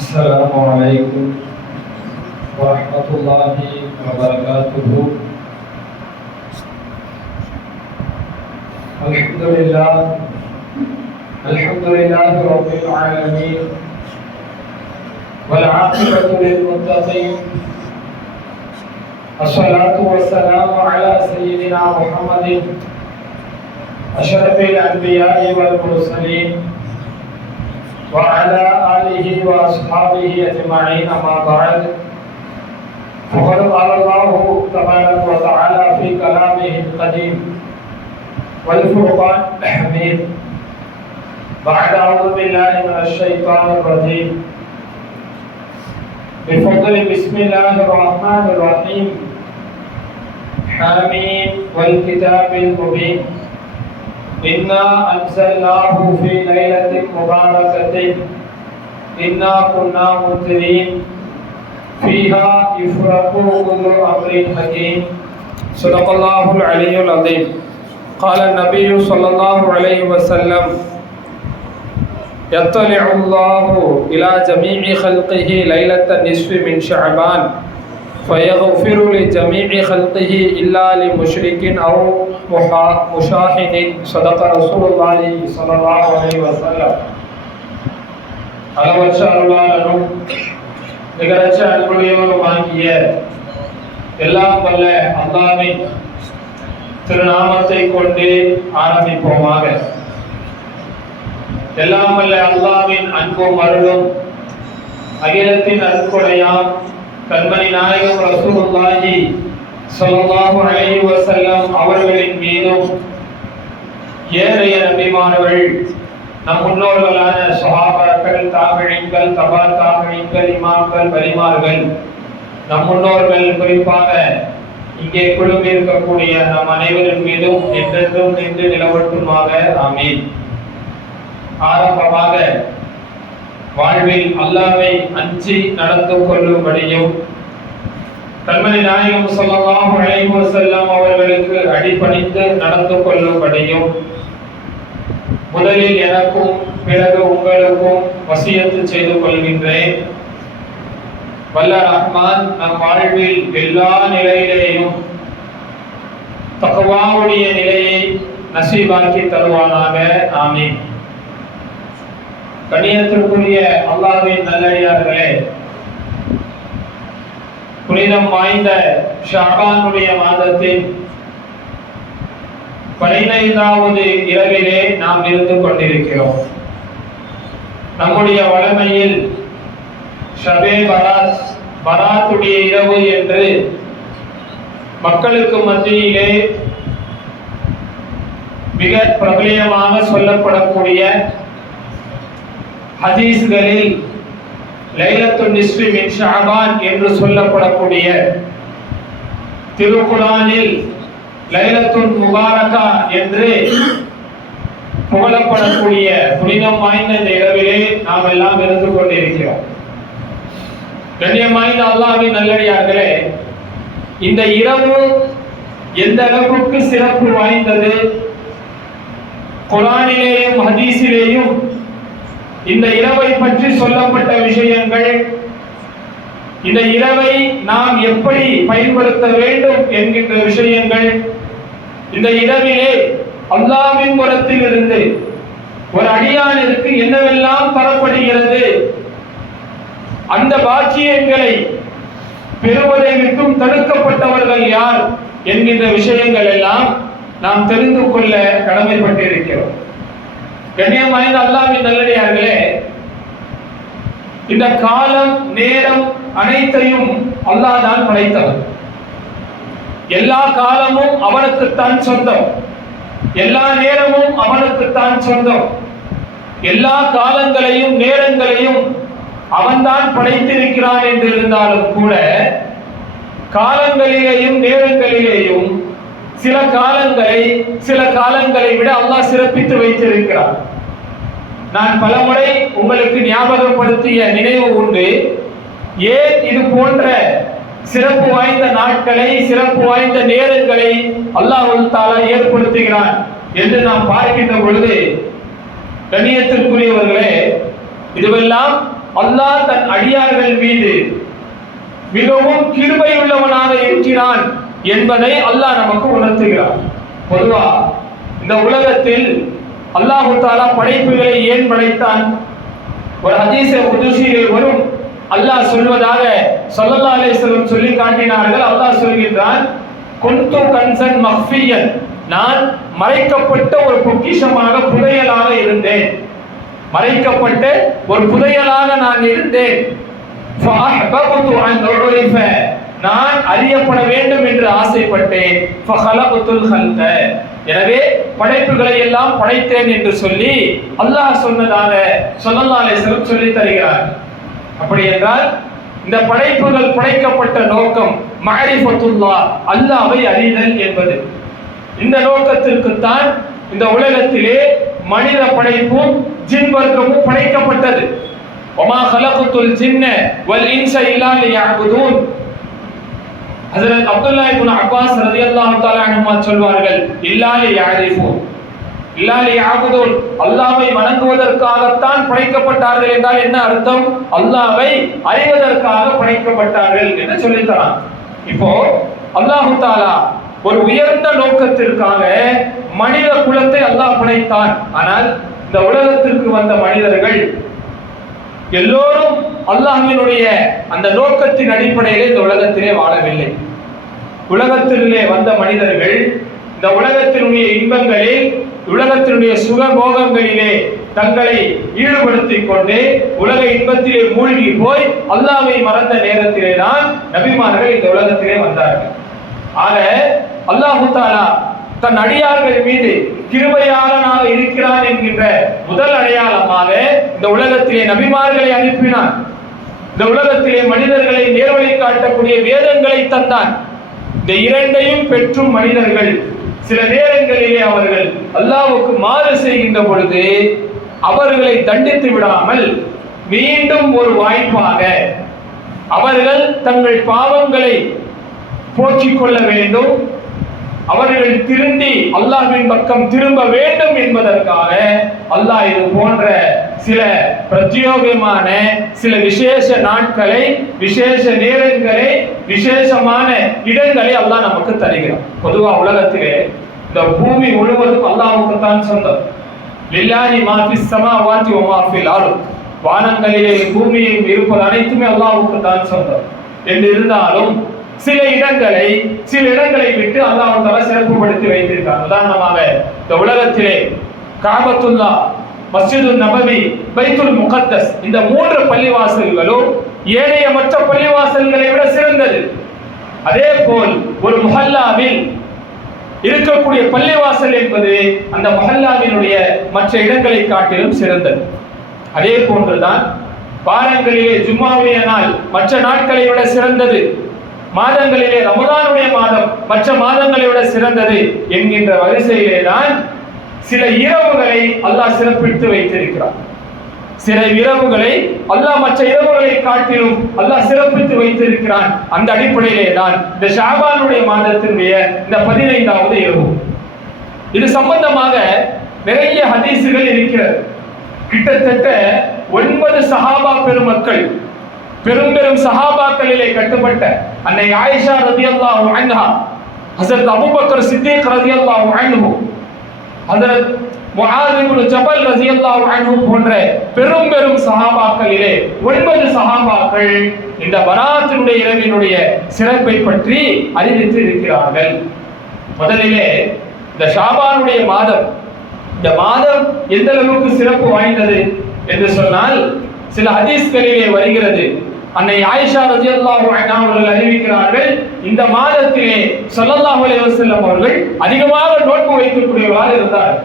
السلام عليكم ورحمة الله وبركاته. الحمد لله رب العالمين، والعاقبة للمتقين، الصلاة والسلام على سيدنا محمد أشرف الأنبياء والمرسلين وعلى آله وأصحابه أجمعين، أما بعد، فقد قال الله تبارك وتعالى في كلامه القديم والفرقان الحميد بعد أعوذ بالله من الشيطان الرجيم بفضل بسم الله الرحمن الرحيم حميم والكتاب المبين إنا أنزلناه في ليلة مباركة إنا كنا منذرين فيها يفرق كل أمر حكيم. صدق الله العلي العظيم. قال النبي صلى الله عليه وسلم: يطلع الله إلى جميع خلقه ليلة النصف من شعبان فيغفر لجميع خلقه إلا لمشرك أو مشاحن. صدق رسول الله صلى الله عليه وسلم. அளவற்ற அருளாளனும் நிகரற்ற அன்புடையவரும் ஆகிய எல்லாம் வல்ல அல்லாஹ்வின் திருநாமத்தை கொண்டு ஆரம்பிப்போமாக. எல்லாம் வல்ல அல்லாஹ்வின் அன்பும் அருளும் அகிலத்தின் அருட்கொடையாம் கண்மணி நாயகம் ரசூலுல்லாஹி ஸல்லல்லாஹு அலைஹி வஸல்லம் அவர்களின் மீதும் ஏனைய நபிமார்கள், நம் முன்னோர்களான சஹாபாக்கள், தாபிஈன்கள், தபா தாபிஈன்கள், இமாம்கள், வலிமார்கள், நம் முன்னோர்கள் குறிப்பாக இங்கே குழுமி இருக்கக்கூடிய நம் அனைவரின் மீதும் என்றென்றும் நின்று நிலவட்டுமாக. ஆமீன். ஆரம்பமாக வாழ்வில் அல்லாஹ்வை அஞ்சி நடந்து கொள்ளும்படியும் கண்மணி நாயகம் ஸல்லல்லாஹு அலைஹி வஸல்லம் அவர்களுக்கு அடிபணிந்து நடந்து கொள்ளும்படியும் முதலில் எனக்கும் பிறகு உங்களுக்கும் வசியத்து செய்து கொள்கின்றேன். வல்ல ரஹ்மான் நம் வாழ்வில் எல்லா நிலையிலேயும் தக்வாவுடைய நிலையை நசீபாக்கி தருவானாக. ஆமீன். கண்ணியத்திற்குரிய அல்லாஹ்வின் நல்லடியார்களே, புனிதம் வாய்ந்த ஷஅபானுடைய மாதத்தின் 15வது இரவிலே நாம் இருந்து கொண்டிருக்கிறோம். நம்முடைய வழமையில் ஷபே பராத்துடைய இரவு என்று மக்களுக்கு மத்தியிலே மிக பிரபலியமாக சொல்லப்படக்கூடிய ஹதீஸ்களில் லைலத்துன் நிஸ்ஃபி மின் ஷஅபான் என்று சொல்லப்படக்கூடிய, திருக்குர்ஆனில் லைலத்துன் முபாரகா என்று புகழப்படக்கூடிய புனிதம் வாய்ந்த இந்த இரவிலே நாம் எல்லாம் இருந்து கொண்டிருக்கிறோம். கண்ணியம் வாய்ந்த அல்லாஹ்வின் நல்லடியார்களே, இந்த இரவு எந்த அளவுக்கு சிறப்பு வாய்ந்தது, குர்ஆனிலேயும் ஹதீஸிலேயும் இந்த இரவை பற்றி சொல்லப்பட்ட விஷயங்கள், இந்த இரவை நாம் எப்படி பயன்படுத்த வேண்டும் என்கின்ற விஷயங்கள், இந்த இரவிலே அல்லாஹ்வின் புறத்தில் இருந்து ஒரு அடியானிற்கு என்னவெல்லாம் தரப்படுகிறது, அந்த பாக்கியங்களை பெறுவதை விட்டும் தடுக்கப்பட்டவர்கள் யார் என்கின்ற விஷயங்கள் எல்லாம் நாம் தெரிந்து கொள்ள கடமைப்பட்டிருக்கிறோம். கண்ணியம் வாய்ந்த அல்லாஹ்வின் நல்லடியார்களே, இந்த காலம் நேரம் அனைத்தையும் அல்லாஹ் தான் படைத்தவர். எல்லா காலமும் அவனுக்குத்தான் சொந்தம், எல்லா நேரமும் அவனுக்குத்தான் சொந்தம். எல்லா காலங்களையும் நேரங்களையும் அவன்தான் படைத்திருக்கிறான் என்று இருந்தாலும் கூட காலங்களிலேயும் நேரங்களிலேயும் சில காலங்களை விட அல்லாஹ் சிறப்பித்து வைத்திருக்கிறார். நான் பலமுறை உங்களுக்கு ஞாபகப்படுத்திய நினைவு உண்டு. ஏன் இது போன்ற சிறப்பு வாய்ந்த நாட்களை, சிறப்பு வாய்ந்த நேரங்களை அல்லாஹ் தஆலா ஏற்படுத்துகிறான் என்று நாம் பார்க்கின்ற பொழுது, கண்ணியத்திற்குரியவர்களே, இதுவெல்லாம் அல்லாஹ் தன் அடியார்கள் மீது மிகவும் கிருபை உள்ளவனாக இருக்கிறான் என்பதை அல்லாஹ் நமக்கு உணர்த்துகிறான். பொதுவா இந்த உலகத்தில் அல்லாஹ் தஆலா படைப்புகளை ஏன் படைத்தான்? ஒரு ஹதீஸ குதுஸியில் வரும், அல்லாஹ் சொல்வதாக ஸல்லல்லாஹு அலைஹி வஸல்லம் சொல்லி காட்டினார்கள். அல்லாஹ் சொல்கிறான், குன்து கன்சன் மக்ஃபியன், நான் மறைக்கப்பட்ட ஒரு பொக்கிஷமாக, புதையலாக இருந்தேன். மறைக்கப்பட்ட ஒரு புதையலாக நான் இருந்தேன். ஃபஅஹ்பப்து அன் உரிஃப, நான் அறியப்பட வேண்டும் என்று ஆசைப்பட்டேன். ஃபஹலக்துல் ஹல்க, எனவே படைப்புகளை எல்லாம் படைத்தேன் என்று சொல்லி அல்லாஹ் சொன்னதாக ஸல்லல்லாஹு அலைஹி வஸல்லம் சொல்லி தருகிறார். அப்படி என்றால் இந்த படைப்புகள் படைக்கப்பட்ட நோக்கம் மஅரிஃபத்துல்லாஹ், அல்லாஹ்வை அறிதல் என்பது. இந்த நோக்கத்திற்கு தான் இந்த உலகத்திலே மனித படைப்பும் ஜின் வர்க்கமும் படைக்கப்பட்டது. வமா ஹலக்துல் ஜின்ன வல் இன்ஸ இல்லா லியஅபுதூன். ஹஜ்ரத் அப்துல்லாஹ் இப்னு அப்பாஸ் ரலியல்லாஹு தஆலா அன்ஹுமா சொல்வார்கள், இல்லா லியஅரிஃபூன் இல்லா லியஅபுதூன், அல்லாஹ்வை வணங்குவதற்காகத்தான் படைக்கப்பட்டார்கள் என்றால் என்ன அர்த்தம்? அல்லாஹ்வை அறிவதற்காக படைக்கப்பட்டார்கள் என்று சொல்லித்தரான். இப்போ அல்லாஹ் தஆலா ஒரு உயர்ந்த நோக்கத்திற்காக மனித குலத்தை அல்லாஹ் படைத்தான். ஆனால் இந்த உலகத்திற்கு வந்த மனிதர்கள் எல்லோரும் அல்லாஹ்வினுடைய அந்த நோக்கத்தின் அடிப்படையிலே இந்த உலகத்திலே வாழவில்லை. உலகத்திலே வந்த மனிதர்கள் இந்த உலகத்தினுடைய இன்பங்களில், உலகத்தினுடைய சுகபோகங்களிலே தங்களை ஈடுபடுத்திக் கொண்டு உலக இன்பத்திலே மூழ்கி போய் அல்லாஹ்வை மறந்த நேரத்திலே தான் நபிமார்கள் இந்த உலகத்திலே வந்தார்கள். ஆக அல்லாஹ் தஆலா தன் அடியார்கள் மீது கிருபையாளனாக இருக்கிறான் என்கின்ற முதல் அடையாளமாக இந்த உலகத்திலே நபிமார்களை அனுப்பினான். இந்த உலகத்திலே மனிதர்களை நேர்வழி காட்டக்கூடிய வேதங்களை தந்தான். இந்த இரண்டையும் பெற்றும் மனிதர்கள் சில நேரங்களிலே அவர்கள் அல்லாஹ்வுக்கு மாறு செய்கின்ற பொழுது அவர்களை தண்டித்து விடாமல் மீண்டும் ஒரு வாய்ப்பாக அவர்கள் தங்கள் பாவங்களை போக்கிக் கொள்ள வேண்டும், அவர்கள் திருந்தி அல்லாஹ்வின் பக்கம் திரும்ப வேண்டும் என்பதற்காக அல்லாஹ் இது போன்ற சில பிரத்யோகமான சில விசேஷ நாட்களை, விசேஷ நேரங்களை, விசேஷமான இடங்களை அல்லாஹ் நமக்கு தருகிறான். பொதுவா உலகத்திலே இந்த பூமி முழுவதும் அல்லாஹ்வுக்கு தான் சொந்தம். லில்லாஹி மா ஃபிஸ் ஸமாவாதி வ மா ஃபில் அர்த், வானங்களிலே பூமியில் இருப்பது அனைத்துமே அல்லாஹ்வுக்கு தான் சொந்தம் என்று இருந்தாலும் சில இடங்களை விட்டு அல்லாஹ் தஆலா சிறப்புப்படுத்தி வைத்திருக்கார். உதாரணமாக இந்த உலகத்திலே காபத்துல்லா, மஸ்ஜிதுன் நபவி, பைத்துல் முகத்தஸ், இந்த மூன்று பள்ளிவாசல்களும் ஏனைய மற்ற பள்ளிவாசல்களை விட சிறந்தது. அதே போல் ஒரு முஹல்லாவில் இருக்கக்கூடிய பள்ளிவாசல் என்பது அந்த முஹல்லாவினுடைய மற்ற இடங்களை காட்டிலும் சிறந்தது. அதே போன்றுதான் வாரங்களிலே ஜும்மாவுடைய நாள் மற்ற நாட்களை விட சிறந்தது, மாதங்களிலே ரமதானுடைய மாதம் மற்ற மாதங்களை விட சிறந்தது என்கின்ற வரிசையிலே தான் சில இரவுகளை அல்லாஹ் சிறப்பித்து வைத்திருக்கிறார். சில இரவுகளை அல்லாஹ் மற்ற இரவுகளை காட்டிலும் அல்லாஹ் சிறப்பித்து வைத்திருக்கிறான். அந்த அடிப்படையிலே தான் இந்த ஷாபானுடைய மாதத்தினுடைய இந்த 15வது இரவு. இது சம்பந்தமாக நிறைய ஹதீசுகள் இருக்கிறது. கிட்டத்தட்ட 9 சஹாபா பெருமக்கள், பெரும் சஹாபாக்களிலே கட்டுப்பட்ட அன்னை ஆயிஷா ரலியல்லாஹு அன்ஹா, ஹஜ்ரத் அபூபக்கர் சித்திக் ரலியல்லாஹு அன்ஹு, ஹஜ்ரத் முஆத் இப்னு ஜபல் ரலியல்லாஹு அன்ஹு போன்ற பெரும் சஹாபாக்களிலே 9 சஹாபாக்கள் இந்த பராத்தினுடைய இரவினுடைய சிறப்பை பற்றி அறிவித்து இருக்கிறார்கள். முதலிலே இந்த ஷாபானுடைய மாதம், இந்த மாதம் எந்த அளவுக்கு சிறப்பு வாய்ந்தது என்று சொன்னால் சில ஹதீஸ்களிலே வருகிறது. அன்னை ஆயிஷா ரலியல்லாஹு அன்ஹா அவர்கள் அறிவிக்கிறார்கள், இந்த மாதத்திலே ஸல்லல்லாஹு அலைஹி வஸல்லம் அவர்கள் அதிகமாக நோன்பு வைக்கக்கூடியவர்களாக இருந்தார்கள்.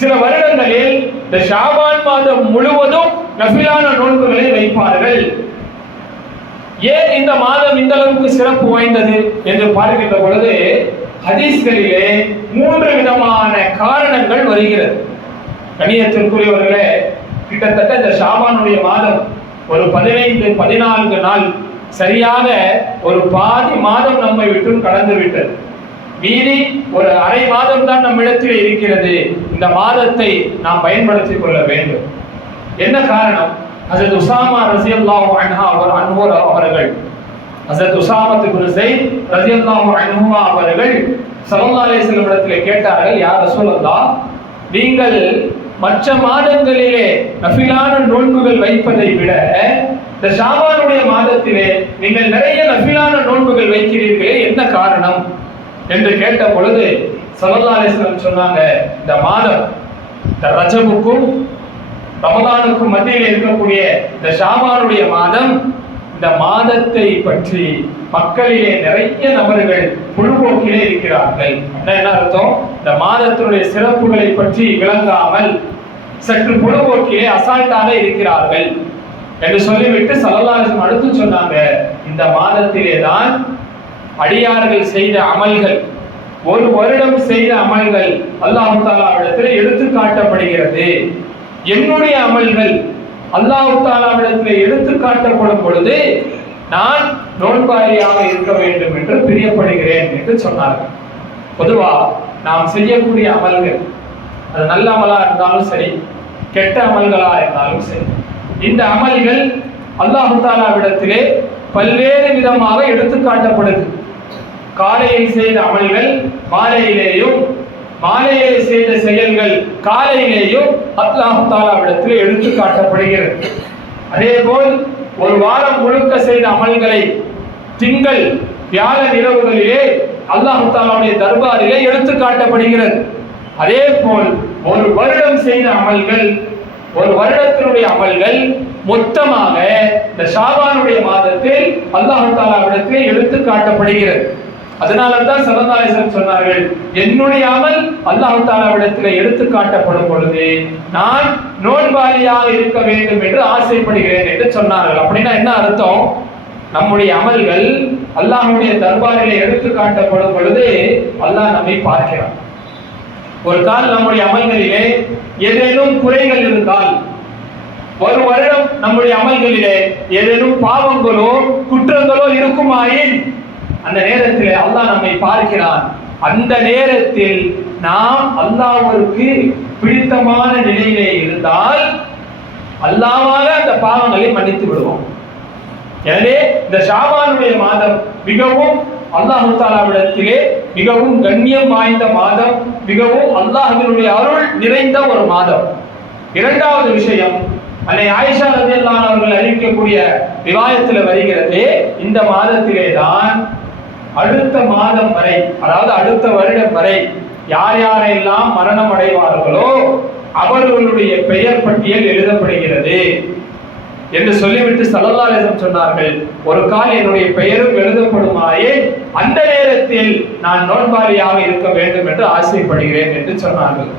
சில வருடங்களில் இந்த ஷாபான் மாதம் முழுவதும் நஃபிலான நோன்புகளை வைப்பார்கள். ஏன் இந்த மாதம் இந்த அளவுக்கு சிறப்பு வாய்ந்தது என்று பார்க்கின்ற பொழுது ஹதீஸ்களிலே 3 விதமான காரணங்கள் வருகிறது. கண்ணியத்திற்குரியவர்களே, கிட்டத்தட்ட இந்த ஷாபானுடைய மாதம் ஒரு 15-14 நாள் சரியாக ஒரு பாதி மாதம் நம்மை விட்டு கடந்து விட்டது. மீதி ஒரு அரை மாதம் தான் நம்மிடத்தில் இருக்கிறது. இந்த மாதத்தை நாம் பயன்படுத்திக் கொள்ள வேண்டும். என்ன காரணம்? ஹஸரத் உஸாமா ரலியல்லாஹு அன்ஹு அவர்கள் ஹஸரத் உஸாமா இப்னு ஸைத் ரலியல்லாஹு அன்ஹு அவர்கள் ஸல்லல்லாஹு அலைஹி வஸல்லம் இடத்திலே கேட்டார்கள், யா ரசூலல்லாஹ், நீங்கள் மற்ற மாதங்களிலே நஃபிலான நோன்புகள் வைப்பதை விட இந்த ஷாபானுடைய மாதத்திலே நீங்கள் நிறைய நஃபிலான நோன்புகள் வைக்கிறீர்களே, என்ன காரணம் என்று கேட்ட பொழுது ஸல்லல்லாஹு அலைஹி வஸல்லம் சொன்னாங்க, இந்த மாதம், இந்த ரஜபுக்கும் ரமதானுக்கும் மத்தியில் இருக்கக்கூடிய இந்த ஷாபானுடைய மாதம், இந்த மாதத்தை பற்றி மக்களிலே நிறைய நபர்கள் பொழுதுபோக்கிலே இருக்கிறார்கள். என்ன அர்த்தம்? இந்த மாதத்தினுடைய சிறப்புகளை பற்றி விளங்காமல் சற்று பொழுதுபோக்கிலே அசால்ட்டாக இருக்கிறார்கள் என்று சொல்லிவிட்டு ஸல்லல்லாஹு அலைஹி வஸல்லம் அடுத்து சொன்னாங்க, இந்த மாதத்திலே தான் அடியார்கள் செய்த அமல்கள், ஒரு வருடம் செய்த அமல்கள் அல்லாஹ் தஆலாவிடத்தில் எடுத்து காட்டப்படுகிறது. என்னுடைய அமல்கள் அல்லாஹ் தஆலாவிடத்தில் எடுத்து காட்டப்படும் பொழுது நான் நோன்பாளியாக இருக்க வேண்டும் என்று பிரியப்படுகிறேன் என்று சொன்னார்கள். பொதுவா நாம் செய்யக்கூடிய அமல்கள், அது நல்ல அமலா இருந்தாலும் சரி, கெட்ட அமல்களா இருந்தாலும் சரி, இந்த அமல்கள் அல்லாஹ் தஆலாவிடத்திலே பல்வேறு விதமாக எடுத்து காட்டப்படுது. காலையில் செய்த அமல்கள் மாலையிலேயும், மாலையிலே செய்த செயல்கள் காலையிலேயும் அல்லாஹ் தஆலாவிடத்தில் எடுத்து காட்டப்படுகிறது. அதேபோல் ஒரு வாரம் முழுக்க செய்த அமல்களை திங்கள் வியாழன் இரவுகளிலே அல்லாஹ் தஆலாவுடைய தர்பாரிலே எடுத்து காட்டப்படுகிறது. அதே போல் ஒரு வருடம் செய்த அமல்கள், ஒரு வருடத்தினுடைய அமல்கள் மொத்தமாக இந்த ஷாபானுடைய மாதத்தில் அல்லாஹ் தஆலாவிடத்தில் எடுத்து காட்டப்படுகிறது. அதனால தான் ஸல்லல்லாஹு அலைஹி வஸல்லம் சொன்னார்கள், என்னுடைய அமல் அல்லாஹ் தஆலாவிடத்தில் எடுத்து காட்டப்படும் பொழுது நான் நோன்பாளியாக இருக்க வேண்டும் என்று ஆசைப்படுகிறேன் என்று சொன்னார்கள். அப்படின்னா என்ன அர்த்தம்? நம்முடைய அமல்கள் அல்லாஹ்வுடைய தர்பாரிலே எடுத்து காட்டப்படும் பொழுது அல்லாஹ் நம்மை பார்க்கிறான். ஒரு கால் நம்முடைய அமல்களிலே ஏதேனும் குறைகள் இருந்தால், ஒரு வருடம் நம்முடைய அமல்களிலே ஏதேனும் பாவங்களோ குற்றங்களோ இருக்குமாயின் அந்த நேரத்தில் அல்லாஹ் நம்மை பார்க்கிறான். அந்த நேரத்தில் நாம் அல்லாஹ்வுக்கு பிடித்தமான நிலையிலே இருந்தால் அல்லாஹ்வாக அந்த பாவங்களை மன்னித்து விடுவோம். எனவே இந்த ஷாபானுடைய மாதம் மிகவும் அல்லாஹ் தஆலாவிடத்திலே மிகவும் கண்ணியம் வாய்ந்த மாதம், மிகவும் அல்லாஹ்வினுடைய அருள் நிறைந்த ஒரு மாதம். இரண்டாவது விஷயம், அன்னை ஆயிஷா ரலியல்லாஹு அன்ஹா அவர்கள் அறிவிக்கக்கூடிய ரிவாயத்தில் வருகிறது, இந்த மாதத்திலே தான் அடுத்த மாதம் வரை, அதாவது அடுத்த வருடம் வரை யார் யாரெல்லாம் மரணம் அடைவார்களோ அவர்களுடைய பெயர் பட்டியல் எழுதப்படுகிறது என்று சொல்லிவிட்டு ஸல்லல்லாஹு அலைஹி வஸல்லம் சொன்னார்கள், ஒரு கால் என்னுடைய பெயரும் எழுதப்படுமாயே அந்த நேரத்தில் நான் நோன்பாளியாக இருக்க வேண்டும் என்று ஆசைப்படுகிறேன் என்று சொன்னார்கள்.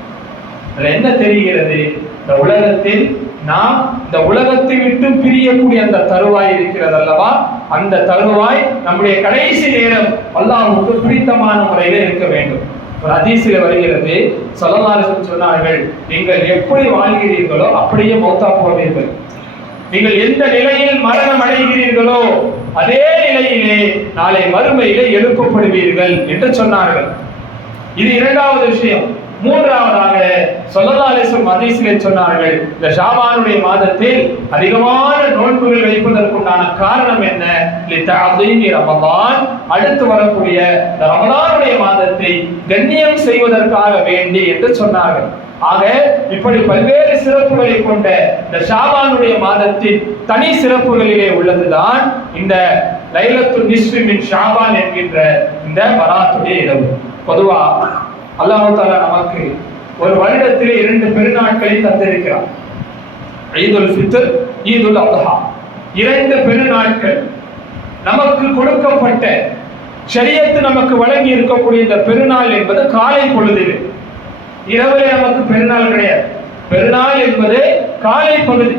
அதில் என்ன தெரிகிறது? இந்த உலகத்தில் நாம் இந்த உலகத்தை விட்டு பிரியக்கூடிய அந்த தருவாய் இருக்கிறது அல்லவா, அந்த தருவாய் நம்முடைய கடைசி நேரம் அல்லாஹ்வுக்கு பிடித்தமான முறையில் இருக்க வேண்டும். ஒரு ஹதீஸில் வருகிறது, ஸல்லல்லாஹு அலைஹி வஸல்லம் சொன்னார்கள், நீங்கள் எப்படி வாழ்கிறீர்களோ அப்படியே மௌத்தா போவீர்கள். நீங்கள் எந்த நிலையில் மரணம் அடைகிறீர்களோ அதே நிலையிலே நாளை மறுமையிலே எழுப்பப்படுவீர்கள் என்று சொன்னார்கள். இது இரண்டாவது விஷயம். மூன்றாவதாக ஸல்லல்லாஹு அலைஹி வஸல்லம் ஹதீஸிலே சொன்னார்கள், இந்த ஷாபானுடைய மாதத்தில் அதிகமான நோன்புகள் வைப்பதற்குண்டான காரணம் என்ன? லிதஅதீமி ரமதான், அடுத்து வரக்கூடிய இந்த ரமதானுடைய மாதத்தை கண்ணியம் செய்வதற்காக வேண்டி என்று சொன்னார்கள். ஆக இப்படி பல்வேறு சிறப்புகளை கொண்ட இந்த ஷாபானுடைய மாதத்தின் தனி சிறப்புகளிலே உள்ளதுதான் இந்த லைலத்துல் நிஸ்ஃபி மின் ஷாபான் என்கின்ற இந்த பராத்துடைய இரவு. பொதுவா அல்லாஹ் தஆலா நமக்கு ஒரு வருடத்திலே 2 பெருநாட்களை தந்திருக்கிறார். ஈதுல் ஃபித்ர், ஈதுல் அத்ஹா, 2 பெருநாட்கள் நமக்கு கொடுக்கப்பட்ட ஷரியத் நமக்கு வழங்கி இருக்கக்கூடிய இந்த பெருநாள் என்பது காலை பொழுதிலே, இரவிலே நமக்கு பெருநாள் கிடையாது. பெருநாள் என்பது காலை பகுதி.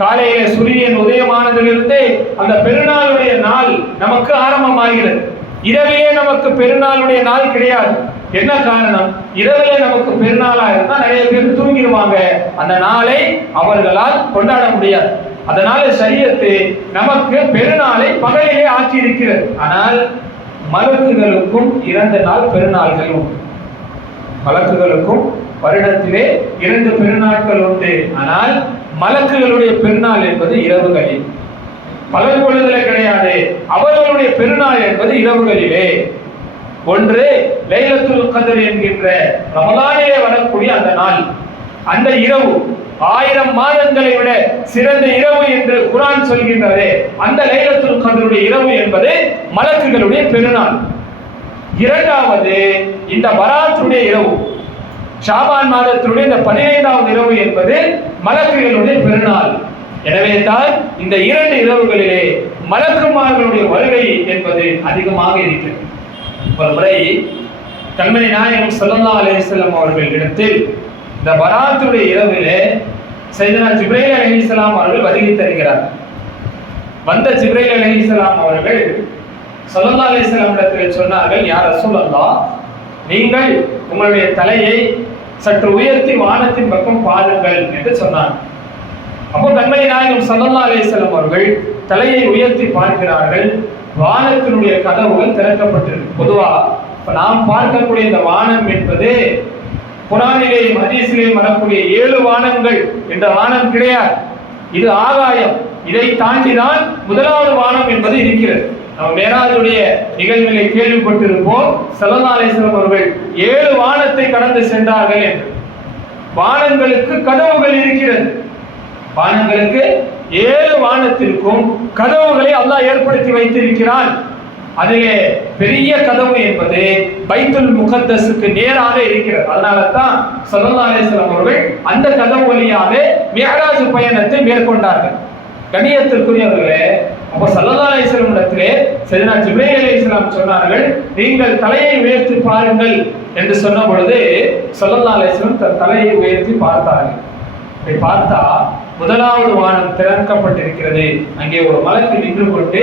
காலையில சூரியன் உதயமானதிலிருந்து அந்த பெருநாளுடைய நாள் நமக்கு ஆரம்பமாகிறது. இரவிலே நமக்கு பெருநாளுடைய நாள் கிடையாது. என்ன காரணம்? இரவிலே நமக்கு பெருநாளா இருந்தா நிறைய பேர் தூங்கிடுவாங்க, அந்த நாளை அவர்களால் கொண்டாட முடியாது. அதனால ஷரியத்து நமக்கு பெருநாளை பகலிலே ஆக்கி இருக்கிறது. ஆனால் மலக்குகளுக்கும் 2 நாள் பெருநாள்கள் உண்டு. மலக்குகளுக்கும் வருடத்திலே 2 பெருநாட்கள் உண்டு. ஆனால் மலக்குகளுடைய பெருநாள் என்பது இரவுகளில், பகல் பொழுதுல கிடையாது. அவர்களுடைய பெருநாள் என்பது இரவுகளிலே. ஒன்று லைலத்துல் கத்ர் என்கின்ற ரமலானிலே வரக்கூடிய அந்த நாள், அந்த இரவு 1000 மாதங்களை விட சிறந்த இரவு என்று குர்ஆன் சொல்கின்றது. அந்த லைலத்துல் கத்ருடைய இரவு என்பது மலக்குகளுடைய பெருநாள். இரண்டாவது இந்த பராத்துடைய இரவு, ஷாபான் மாதத்தினுடைய இந்த 15வது இரவு என்பது மலக்குகளுடைய பெருநாள். எனவே தான் இந்த 2 இரவுகளிலே மலக்குமார்களுடைய வருகை என்பது அதிகமாக இருக்கிறது. ஒரு முறை கண்மணி நாயகம் ஸல்லல்லாஹு அலைஹி வஸல்லம் அவர்களிடத்தில் இந்த பராத்துடைய இரவிலே சையதுனா ஜிப்ரீல் அலைஹிஸ்ஸலாம் அவர்கள் வருகை தருகிறார். வந்த ஜிப்ரீல் அலைஹிஸ்ஸலாம் அவர்கள் ஸல்லல்லாஹு அலைஹி வஸல்லம் இடத்தில் சொன்னார்கள், யா ரசூலல்லாஹ், நீங்கள் உங்களுடைய தலையை சற்று உயர்த்தி வானத்தின் பக்கம் பாருங்கள் என்று சொன்னார். அப்போ கண்மணி நாயகம் ஸல்லல்லாஹு அலைஹி வஸல்லம் அவர்கள் தலையை உயர்த்தி பார்க்கிறார்கள். வானத்தினுடைய கதவுகள் திறக்கப்பட்டிருக்கு. பொதுவா இப்ப நாம் பார்க்கக்கூடிய இந்த வானம் என்பது குர்ஆனிலேயும் ஹதீஸிலேயும் வரக்கூடிய 7 வானங்கள் என்ற வானம் கிடையாது. இது ஆகாயம். இதை தாண்டிதான் முதலாவது வானம் என்பது இருக்கிறது. நாம் மேராஜுடைய நிகழ்வுகளை கேள்விப்பட்டிருப்போம். ஸல்லல்லாஹு அலைஹி வஸல்லம் அவர்கள் 7 வானத்தை கடந்து சென்றார்கள் என்று. வானங்களுக்கு கதவுகள் இருக்கிறது. வானங்களுக்கு 7 வானத்திற்கும் கதவுகளை அல்லாஹ் ஏற்படுத்தி வைத்திருக்கிறான். அதிலே பெரிய கதவு என்பது பைத்துல் முகத்தஸுக்கு நேராக இருக்கிறது. அதனால தான் ஸல்லல்லாஹு அலைஹி வஸல்லம் அவர்கள் அந்த கதவு வழியாக மிஅராஜ் பயணத்தை மேற்கொண்டார்கள். கண்ணியத்திற்குரியவர்களே, அப்போ ஸல்லல்லாஹு அலைஹி வஸல்லம் இடத்திலே சையதுனா ஜிப்ரீல் அலைஹிஸ்ஸலாம் சொன்னார்கள், நீங்கள் தலையை உயர்த்தி பாருங்கள் என்று சொன்ன பொழுது ஸல்லல்லாஹு அலைஹி வஸல்லம் தன் தலையை உயர்த்தி பார்த்தார்கள். இப்படி பார்த்தா முதலாவது வானம் திறக்கப்பட்டிருக்கிறது. அங்கே ஒரு மலக்கு நின்று கொண்டு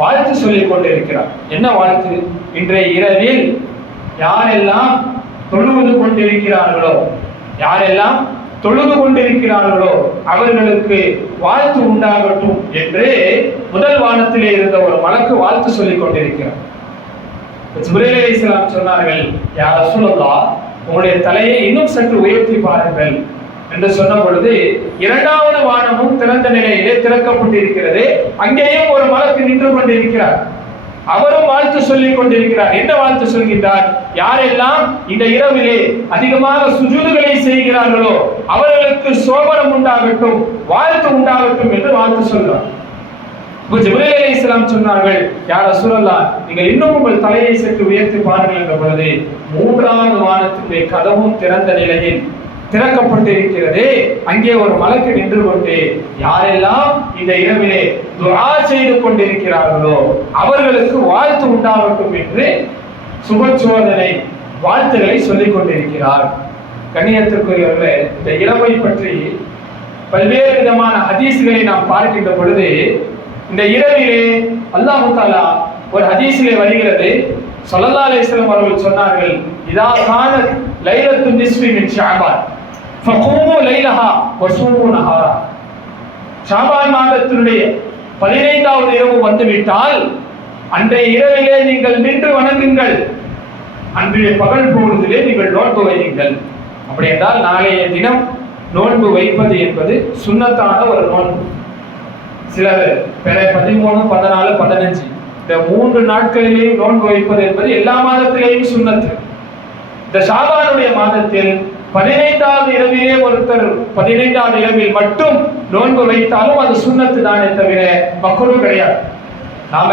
வாழ்த்து சொல்லிக் கொண்டிருக்கிறார். என்ன வாழ்த்து? இன்றைய இரவில் யாரெல்லாம் தொழுது கொண்டிருக்கிறார்களோ, யாரெல்லாம் தொழுது கொண்டிருக்கிறார்களோ அவர்களுக்கு வாழ்த்து உண்டாகட்டும் என்று முதல் வானத்திலே இருந்த ஒரு மலக்கு வாழ்த்து சொல்லிக் கொண்டிருக்கிறார். ஜிப்ரீல் அலைஹிஸ்ஸலாம் சொன்னார்கள், யா ரசூலல்லாஹ், உங்களுடைய தலையை இன்னும் சற்று உயர்த்தி பாருங்கள் என்று சொன்ன பொழுது 2வது வானமும் திறந்த நிலையிலே திறக்கப்பட்டிருக்கிறது. அங்கேயும் ஒரு மலக்கு நின்று கொண்டிருக்கிறார். அவரும் வாழ்த்து சொல்லிக் கொண்டிருக்கிறார். என்ன வாழ்த்து சொல்கின்றார்? யாரெல்லாம் இந்த இரவிலே அதிகமாக சுஜூதுகளை செய்கிறார்களோ அவர்களுக்கு சோபனம் உண்டாகட்டும், வாழ்த்து உண்டாகட்டும் என்று வாழ்த்து சொல்றார். ஜிப்ரீல் அலைஹிஸ்ஸலாம் சொன்னார்கள், யா ரசூலல்லாஹ், நீங்கள் இன்னும் உங்கள் தலையை சற்று உயர்த்தி பாருங்கள் என்ற பொழுது 3வது வானத்திலே கதவும் திறந்த நிலையில் திறக்கப்பட்டிருக்கிறது. அங்கே ஒரு மலக்கு நின்று கொண்டு யாரெல்லாம் இந்த இரவிலே துஆ செய்து கொண்டிருக்கிறார்களோ அவர்களுக்கு வாழ்த்து உண்டாகட்டும் என்று சுபசோதனை வாழ்த்துக்களை சொல்லிக் கொண்டிருக்கிறார். கண்ணியத்திற்குரியவர்களே, இந்த இரவை பற்றி பல்வேறு விதமான ஹதீஸ்களை நாம் பார்க்கின்ற பொழுது இந்த இரவிலே அல்லாஹ் தஆலா ஒரு ஹதீஸிலே வருகிறது, ஸல்லல்லாஹு அலைஹி வஸல்லம் அவர்கள் சொன்னார்கள், இதா கானத் லைலத்துன் நிஸ்ஃபி மின் ஷஅபான் ஃபகூமு லைலஹா வஸூமு நஹாரா. ஷஅபான் மாதத்தினுடைய 15வது இரவு வந்துவிட்டால் அன்றைய இரவிலே நீங்கள் நின்று வணங்குங்கள், அன்றைய பகல் பொழுதிலே நீங்கள் நோன்பு வையுங்கள். அப்படி என்றால் நாளைய தினம் நோன்பு வைப்பது என்பது சுன்னத்தான ஒரு நோன்பு. சிலர் 13, 14, 15 இந்த 3 நாட்களிலேயும் நோன்பு வைப்பது என்பது எல்லா மாதத்திலேயும் சுன்னத்து. இந்த ஷாபானுடைய மாதத்தில் 15வது இரவிலே ஒருத்தர் 15வது இரவில் மட்டும் நோன்பு வைத்தாலும் அது சுன்னத்து தானே தவிர மக்ரூஹ் கிடையாது. நாம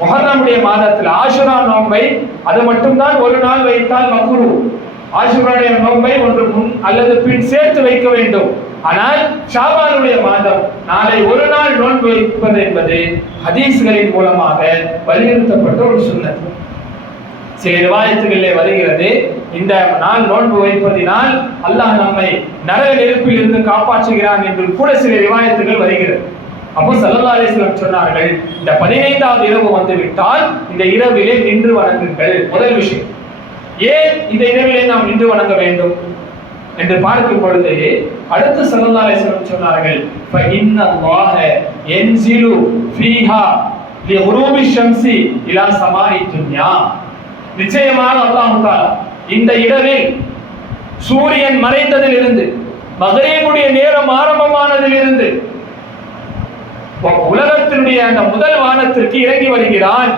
முஹர்ரமுடைய மாதத்தில் ஆஷுரா நோன்பை அது மட்டும்தான் ஒரு நாள் வைத்தால் மக்ரூஹ். ஆஷுராவுடைய நோன்பை ஒன்று முன் அல்லது பின் சேர்த்து வைக்க வேண்டும். ஆனால் ஷாபானுடைய மாதம் நாளை ஒரு நாள் நோன்பு வைப்பது என்பது ஹதீஸ்களின் மூலமாக வலியுறுத்தப்பட்ட ஒரு சுன்னத். சில ரிவாயத்துகளிலே வருகிறது, இந்த நாள் நோன்பு வைப்பதினால் அல்லாஹ் நம்மை நரக நெருப்பில் இருந்து காப்பாற்றுகிறான் என்று கூட சில ரிவாயத்துகள் வருகிறது. அப்போ ஸல்லல்லாஹு அலைஹி வஸல்லம் சொன்னார்கள், இந்த 15வது இரவு வந்து விட்டால் இந்த இரவிலே நின்று வணங்குங்கள். முதல் விஷயம், ஏன் இந்த இரவிலே நாம் நின்று வணங்க வேண்டும்? என்று பார்க்கும் பொழுது அடுத்து ஸல்லல்லாஹு அலைஹி வஸல்லம் சொன்னார்கள் ஃபஇன்னல்லாஹ யன்ஸிலு ஃபீஹா லிகுரூபி ஷம்ஸி இலா ஸமாஇ துன்யா. நிச்சயமாக அல்லாஹ் தஆலா இந்த இரவில் சூரியன் மறைந்ததிலிருந்து மக்ரிபுடைய நேரம் ஆரம்பமானதிலிருந்து உலகத்தினுடைய அந்த முதல் வானத்திற்கு இறங்கி வருகிறான்.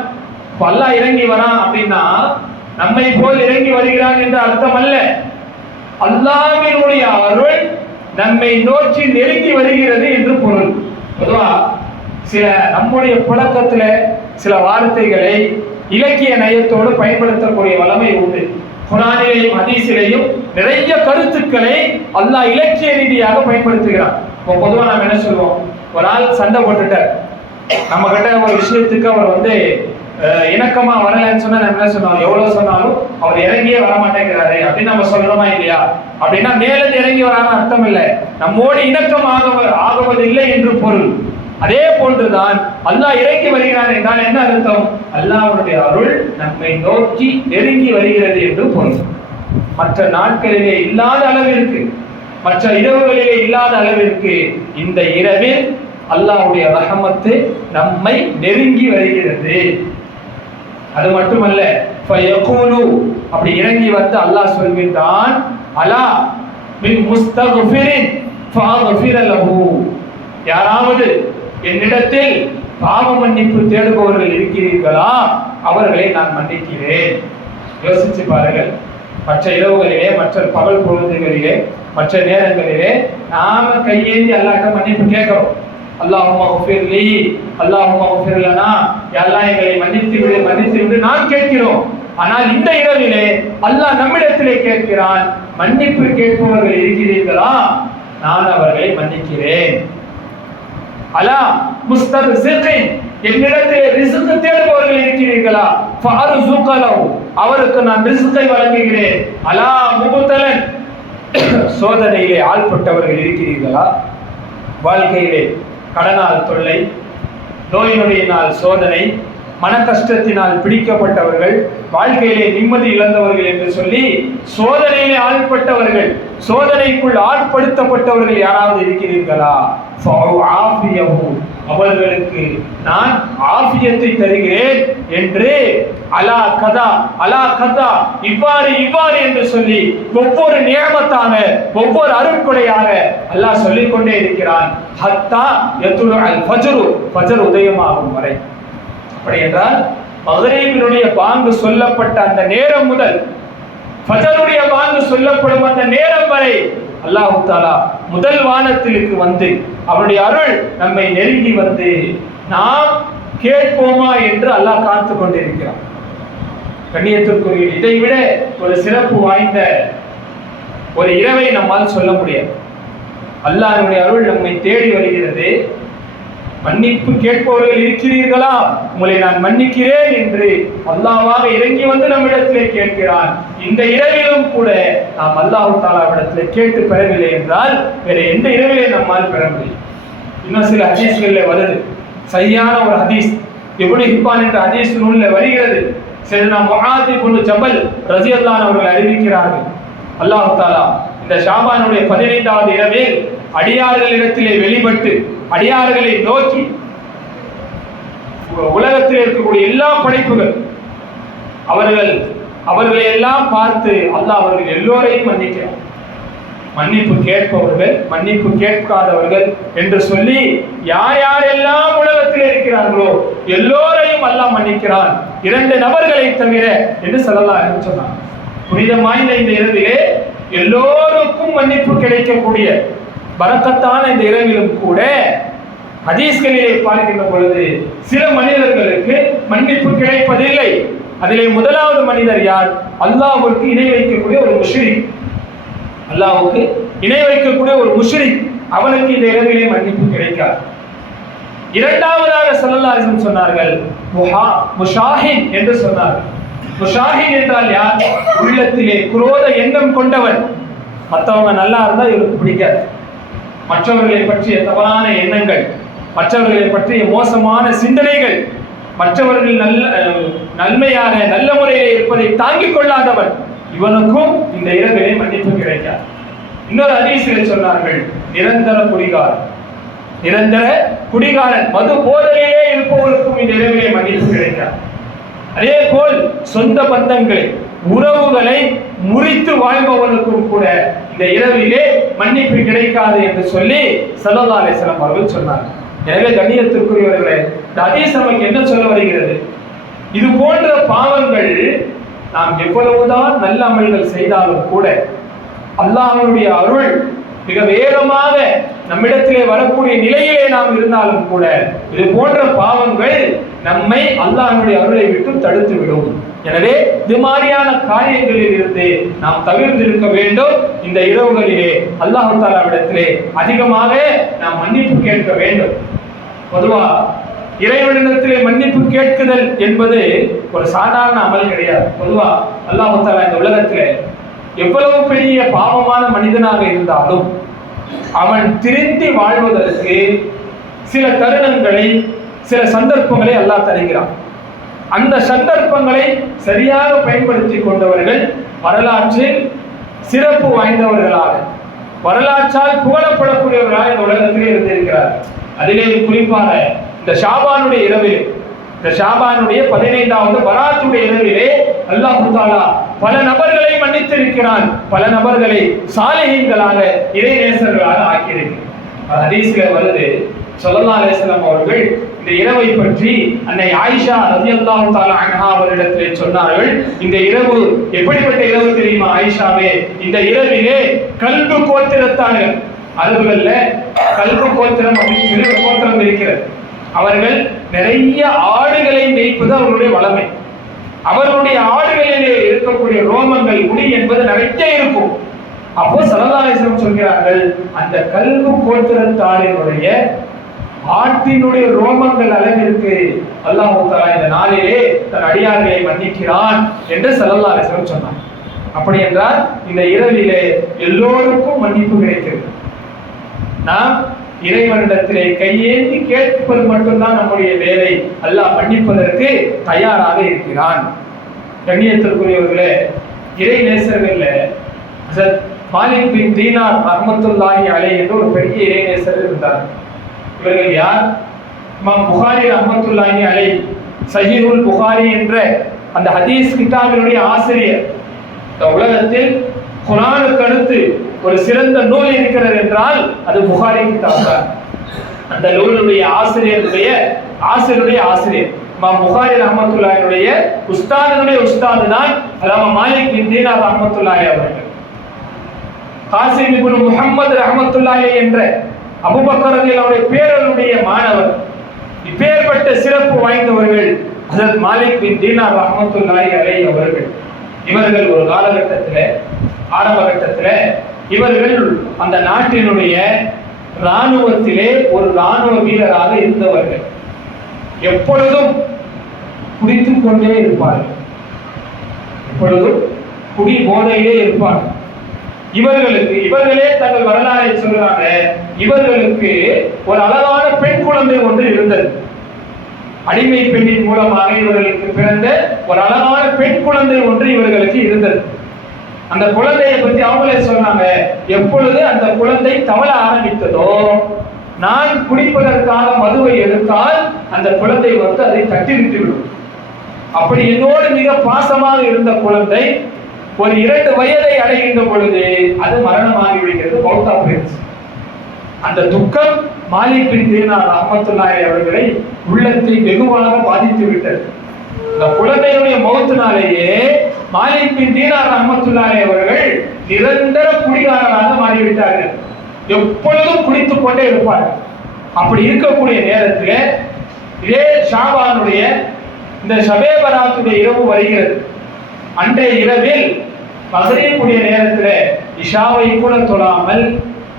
அல்லாஹ் இறங்கி வரான் அப்படின்னா நம்மை போல் இறங்கி வருகிறான் என்ற அர்த்தம் அல்ல. அல்லாஹ்வினுடைய அருள் நம்மை நோக்கி நெருங்கி வருகிறது என்று பொருள். பொதுவா சில நம்முடைய புழக்கத்துல சில வார்த்தைகளை இலக்கிய நயத்தோடு பயன்படுத்தக்கூடிய வல்லமை உண்டு. குர்ஆனிலேயும் ஹதீஸிலேயும் நிறைய கருத்துக்களை அல்லாஹ் இலக்கிய ரீதியாக பயன்படுத்துகிறான். பொதுவா நாம் என்ன சொல்லுவோம், ஒரு ஆள் சண்டை போட்டுட்டார், நம்ம கிட்ட ஒரு விஷயத்துக்கு அவர் இணக்கமா வரலன்னு சொன்னா நம்ம என்ன சொன்னோம், எவ்வளவு சொன்னாலும் அவர் இறங்கியே வர மாட்டேங்கிறாரு அப்படின்னு நம்ம சொல்றோமா இல்லையா? அப்படின்னா மேலிருந்து இறங்கி வராம அர்த்தம் இல்லை, நம்மோடு இணக்கம் ஆகுவதில்லை என்று பொருள். அதே போன்றுதான் அல்லாஹ் இறங்கி வருகிறான் என்றால் என்ன அர்த்தம்? அல்லாஹ்வுடைய அருள் நம்மை நோக்கி நெருங்கி வருகிறது என்று பொருள். மற்ற நாட்களிலே இல்லாத அளவிற்கு, மற்ற இரவுகளிலே இல்லாத அளவிற்கு இந்த இரவில் அல்லாஹ்வுடைய ரஹமத்து நம்மை நெருங்கி வருகிறது. அது மட்டுமல்ல, ஃபயகூலு அப்படி இறங்கி வந்து அல்லாஹ் சொல்கின்றான், அலா மின் முஸ்தக்ஃபிரின் ஃபஅக்ஃபிர லஹு. யாராவது என்னிடத்தில் பாவ மன்னிப்பு தேடுபவர்கள் இருக்கிறீர்களா, அவர்களை நான் மன்னிக்கிறேன். யோசிச்சு பாருங்கள், மற்ற இரவுகளிலே, மற்ற பகல் பொழுதுகளிலே, மற்ற நேரங்களிலே நாம கையேந்தி அல்லாஹ்ட்ட மன்னிப்பு கேட்கிறோம். அல்லாஹும்ம ஃபிர் லி, அல்லாஹும்ம ஃபிர் லனா, யா அல்லாஹ் எங்களை மன்னித்து விடு, மன்னித்து விடு நான் கேட்கிறோம். ஆனால் இந்த இரவிலே அல்லாஹ் நம்மிடத்திலே கேட்கிறான், மன்னிப்பு கேட்பவர்கள் இருக்கிறீர்களா, நான் அவர்களை மன்னிக்கிறேன். அலா முஸ்தர்ஸிகின், என்னிடத்திலே ரிஸ்க் தேடுபவர்கள் இருக்கிறீர்களா, ஃபஅர்ஸுக லஹு, அவருக்கு நான் ரிஸ்கை வழங்குகிறேன். அலா முபதலன், சோதனையிலே ஆள்பட்டவர்கள் இருக்கிறீர்களா, வாழ்க்கையிலே கடனால் தொல்லை, நோய் நொடியினால் சோதனை, மன கஷ்டத்தினால் பிடிக்கப்பட்டவர்கள், வாழ்க்கையிலே நிம்மதி இழந்தவர்கள் என்று சொல்லி சோதனையிலே ஆள்பட்டவர்கள், சோதனைக்குள் ஆட்படுத்தப்பட்டவர்கள் யாராவது இருக்கிறீர்களா, அவர்களுக்கு நான் ஆஃபியத்தை தருகிறேன் என்று அலா கதா அலா கதா, இவ்வாறு இவ்வாறு என்று சொல்லி ஒவ்வொரு நியமத்தாக, ஒவ்வொரு அருட்கொடையாக அல்லாஹ் சொல்லிக் கொண்டே இருக்கிறான். ஹத்தா யதுலு அல் ஃபஜ்ரு, ஃபஜ்ர் உதயமாகும் வரை. அப்படி என்றால் மக்ரிபினுடைய பாங்கு சொல்லப்பட்ட அந்த நேரம் முதல் ஃபஜ்ருடைய பாங்கு சொல்லப்படும் அந்த நேரம் வரை அல்லாஹ் தஆலா முதல் வானத்திற்கு வந்து அவருடைய அருள் நம்மை நெருங்கி வந்து நாம் கேட்போமா என்று அல்லாஹ் காத்து கொண்டிருக்கிறான். கண்ணியத்திற்குரிய, இதை விட ஒரு சிறப்பு வாய்ந்த ஒரு இரவை நம்மால் சொல்ல முடியாது. அல்லாஹ்வுடைய அருள் நம்மை தேடி வருகிறது. மன்னிப்பு கேட்பவர்கள் இருக்கிறீர்களா, உங்களை நான் மன்னிக்கிறேன் என்று அல்லாஹ்வாக இறங்கி வந்து நம்மிடத்திலே கேட்கிறான். இந்த இரவிலும் கூட நாம் அல்லாஹ் தஆலாவிடத்திலே கேட்டு பெறவில்லை என்றால் வேற எந்த இரவிலே நம்மால் பெற முடியும்? இன்னும் சில ஹதீஸ்களிலே வருது, சரியான ஒரு ஹதீஸ், இப்னு ஹிப்பான் என்ற ஹதீஸ் நூலில் வருகிறது. சையதுனா முஆத் இப்னு ஜபல் ரலியல்லாஹு அன்ஹு அவர்கள் அறிவிக்கிறார்கள், அல்லாஹ் தஆலா இந்த ஷாபானுடைய 15வது இரவில் அடியார்களிடத்திலே வெளிப்பட்டு அடியார்களை நோக்கி உலகத்தில் இருக்கக்கூடிய எல்லா படைப்புகள் அவர்களை எல்லாம் பார்த்து அல்லாஹ் அவர்கள் எல்லோரையும் மன்னிக்கிறார். மன்னிப்பு கேட்பவர்கள், மன்னிப்பு கேட்காதவர்கள் என்று சொல்லி யார் யாரெல்லாம் உலகத்தில் இருக்கிறார்களோ எல்லோரையும் அல்லாஹ் மன்னிக்கிறான், 2 நபர்களை தவிர என்று ஸல்லல்லாஹு அலைஹி வஸல்லம் சொன்னார். புனிதம் வாய்ந்த இந்த இரவிலே எல்லோருக்கும் மன்னிப்பு கிடைக்கக்கூடிய பரக்கத்தான இந்த இரவிலும் கூட ஹதீஸ்களிலே பார்க்கின்ற பொழுது சில மனிதர்களுக்கு மன்னிப்பு கிடைப்பதில்லை. அதிலே முதலாவது மனிதர் யார்? அல்லாஹ்வுக்கு இணை வைக்கக்கூடிய ஒரு முஷ்ரிக். அல்லாஹ்வுக்கு இணை வைக்கக்கூடிய ஒரு முஷ்ரிக், அவனுக்கு இந்த இரவிலே மன்னிப்பு கிடைக்காது. இரண்டாவதாக ஸல்லல்லாஹு அலைஹி வஸல்லம் சொன்னார்கள் முஷாஹின் என்று சொன்னார்கள். முஷாஹின் என்றால் யார்? உள்ளத்திலே குரோத எண்ணம் கொண்டவன். மற்றவங்க நல்லா இருந்தா இவருக்கு பிடிக்காது, மற்றவர்களை பற்றிய தவறான எண்ணங்கள், மற்றவர்களை பற்றிய மோசமான சிந்தனைகள், மற்றவர்கள் நன்மையாக நல்ல முறையில் இருப்பதை தாங்கிக் கொள்ளாதவன், இவனுக்கும் இந்த இரவிலே மன்னிப்பு கிடைக்காது. இன்னொரு ஹதீஸிலே சொன்னார்கள், நிரந்தர குடிகாரன், நிரந்தர குடிகாரன், மது போதையிலே இருப்பவர்களுக்கும் இந்த இரவிலே மன்னிப்பு கிடைக்காது. அதே போல் சொந்த பந்தங்களை, உறவுகளை முறித்து வாழ்பவர்களுக்கும் கூட இந்த இரவிலே மன்னிப்பு கிடைக்காது என்று சொல்லி ஸல்லல்லாஹு அலைஹி வஸல்லம் அவர்கள் சொன்னார்கள். எனவே கண்ணியத்திற்குரியவர்களே, இந்த ஹதீஸ் நமக்கு என்ன சொல்ல வருகிறது? இது போன்ற பாவங்கள் நாம் எவ்வளவுதான் நல்ல அமல்கள் செய்தாலும் கூட அல்லாஹ்வுடைய அருள் மிக வேகமாக நம்மிடத்திலே வரக்கூடிய நிலையிலே நாம் இருந்தாலும் கூட இது போன்ற பாவங்கள் நம்மை அல்லாஹ்வுடைய அருளை விட்டு தடுத்து விடும். எனவே இது மாதிரியான காரியங்களில் இருந்து நாம் தவிர்த்திருக்க வேண்டும். இந்த இரவுகளிலே அல்லாஹ் தஆலாவிடத்திலே அதிகமாக நாம் மன்னிப்பு கேட்க வேண்டும். பொதுவா இறைவனிடத்திலே மன்னிப்பு கேட்குதல் என்பது ஒரு சாதாரண அமல் கிடையாது. பொதுவா அல்லாஹ் தஆலா இந்த உலகத்திலே எவ்வளவு பெரிய பாவமான மனிதனாக இருந்தாலும் அவன் திருந்தி வாழ்வதற்கு சில தருணங்களை, சில சந்தர்ப்பங்களை அல்லாஹ் தருகிறான். அந்த சந்தர்ப்பங்களை சரியாக பயன்படுத்தி கொண்டவர்கள் வரலாற்றில் சிறப்பு வாய்ந்தவர்களாக, வரலாற்றால் புகழப்படக்கூடியவர்களாக இந்த உலகத்திலே இருந்திருக்கிறார். அதிலே குறிப்பாக இந்த ஷாபானுடைய இரவிலே, இந்த ஷாபானுடைய 15வது பராத்துடைய இரவிலே அல்லாஹ் தஆலா பல நபர்களை மன்னித்திருக்கிறான், பல நபர்களை சாலிஹீன்களாக, இறைநேசர்களாக ஆக்கியிருக்கிறார். ஹதீஸ்ல வருது, ஸல்லல்லாஹு அலைஹி வஸல்லம் அவர்கள் இந்த இரவை பற்றி அன்னை ஆயிஷா ரலியல்லாஹு தஆலா அன்ஹா அவர்களிடத்திலே சொன்னார்கள். இந்த இரவு எப்படிப்பட்ட இரவு தெரியுமா ஆயிஷாவே? இந்த இரவிலே கல்பு கோத்திரத்தார்கள், அரபுகள்ல கல்பு கோத்திரம் அப்படின்னு சொல்லி ஒரு கோத்திரம் இருக்கிறது. அவர்கள் நிறைய ஆடுகளை மேய்ப்பது அவர்களுடைய வளமை. அவர்களுடைய ஆடுகளிலே இருக்கக்கூடிய ரோமங்கள், முடி என்பது நிறைய இருக்கும். அப்போ ஸல்லல்லாஹு அலைஹி வஸல்லம் சொல்கிறார்கள், அந்த கல்பு கோத்திரத்தாரினுடைய ஆட்டினுடைய ரோமங்கள் அளவிற்கு அல்லாஹ் தஆலா இந்த நாளிலே தன் அடியார்களை மன்னிக்கிறான் என்று ஸல்லல்லாஹு அலைஹி வஸல்லம் சொன்னார். அப்படி என்றால் இந்த இரவிலே எல்லோருக்கும் மன்னிப்பு கிடைக்கிறது. நாம் இறைவனிடத்திலே கையேந்தி கேட்பது மட்டும்தான் நம்முடைய வேலை. அல்லாஹ் மன்னிப்பதற்கு தயாராக இருக்கிறான். கண்ணியத்திற்குரியவர்களே, இறை நேசர்கள்ல ஹஸரத் மாலிக் பின் தீனார் ரஹ்மத்துல்லாஹி அலைஹி என்று ஒரு பெரிய இறை நேசர் இருந்தார். இவர்கள் யார்? இமாம் புகாரி ரஹ்மத்துல்லாஹி அலைஹி சஹீஹுல் புகாரி என்ற அந்த ஹதீஸ் கிதாபினுடைய ஆசிரியர். இந்த உலகத்தில் குர்ஆனுக்கு அடுத்து ஒரு சிறந்த நூல் இருக்கிறது என்றால் அது புகாரி கிதாப் தான். அந்த நூலுடைய ஆசிரியருடைய ஆசிரியர் இமாம் புகாரி ரஹ்மத்துல்லாஹினுடைய உஸ்தாதினுடைய உஸ்தாது தான் அல்லாமா மாலிக் பின் தீனார் ரஹ்மத்துல்லாஹி அவர்கள். காசிம் இப்னு முஹம்மது ரஹ்மத்துல்லாஹி என்ற அபூபக்கர் ரலியல்லாஹு பேரருடைய மாணவர். இப்பேற்பட்ட சிறப்பு வாய்ந்தவர்கள் ஹஜ்ரத் மாலிக் பின் தீனார் ரஹ்மத்துல்லாஹி அலைஹி அவர்கள். இவர்கள் ஒரு காலகட்டத்தில், ஆரம்ப கட்டத்தில் இவர்கள் அந்த நாட்டினுடைய இராணுவத்திலே ஒரு இராணுவ வீரராக இருந்தவர்கள். எப்பொழுதும் குடித்துக் கொண்டே இருப்பார்கள், எப்பொழுதும் குடி போதையிலே இருப்பார்கள். இவர்களே தங்கள் வரலாறை சொல்றாங்க, இவர்களுக்கு ஒரு அழகான பெண் குழந்தை ஒன்று இருந்தது. அடிமை பெண்ணின் மூலமாக இவர்களுக்கு பிறந்த ஒரு அழகான பெண் குழந்தை ஒன்று இவர்களுக்கு இருந்தது. அந்த குழந்தையை பற்றி அவங்களே சொன்னாங்க, எப்பொழுது அந்த குழந்தை தவள ஆரம்பித்ததோ நான் குடிப்பதற்காக மதுவை எடுத்தால் அந்த குழந்தை வந்து அதை தட்டிவிட்டு விடும். அப்படி என்னோடு மிக பாசமாக இருந்த குழந்தை ஒரு 2 வயதை அடைகின்ற பொழுது அது மரணமாகி விடுகிறது, மௌத்தா போயிடுச்சு. அந்த துக்கம் மாலிக் பின் தீனார் ரஹ்மத்துல்லாஹி அவர்களை உள்ளத்தை வெகுவாக பாதித்து விட்டது. இந்த குழந்தையுடைய மௌத்தினாலேயே மாலிக் பின் தீனார் ரஹ்மத்துல்லாஹி அவர்கள் நிரந்தர குடிகாரராக மாறிவிட்டார்கள். எப்பொழுதும் குடித்துக் கொண்டே இருப்பார்கள். அப்படி இருக்கக்கூடிய நேரத்தில் இதே ஷாபானுடைய இந்த ஷபே பராத்துடைய இரவு வருகிறது. அன்றைய இரவில் மகரீபுடைய நேரத்தில் இஷாவை கூட தொழாமல்,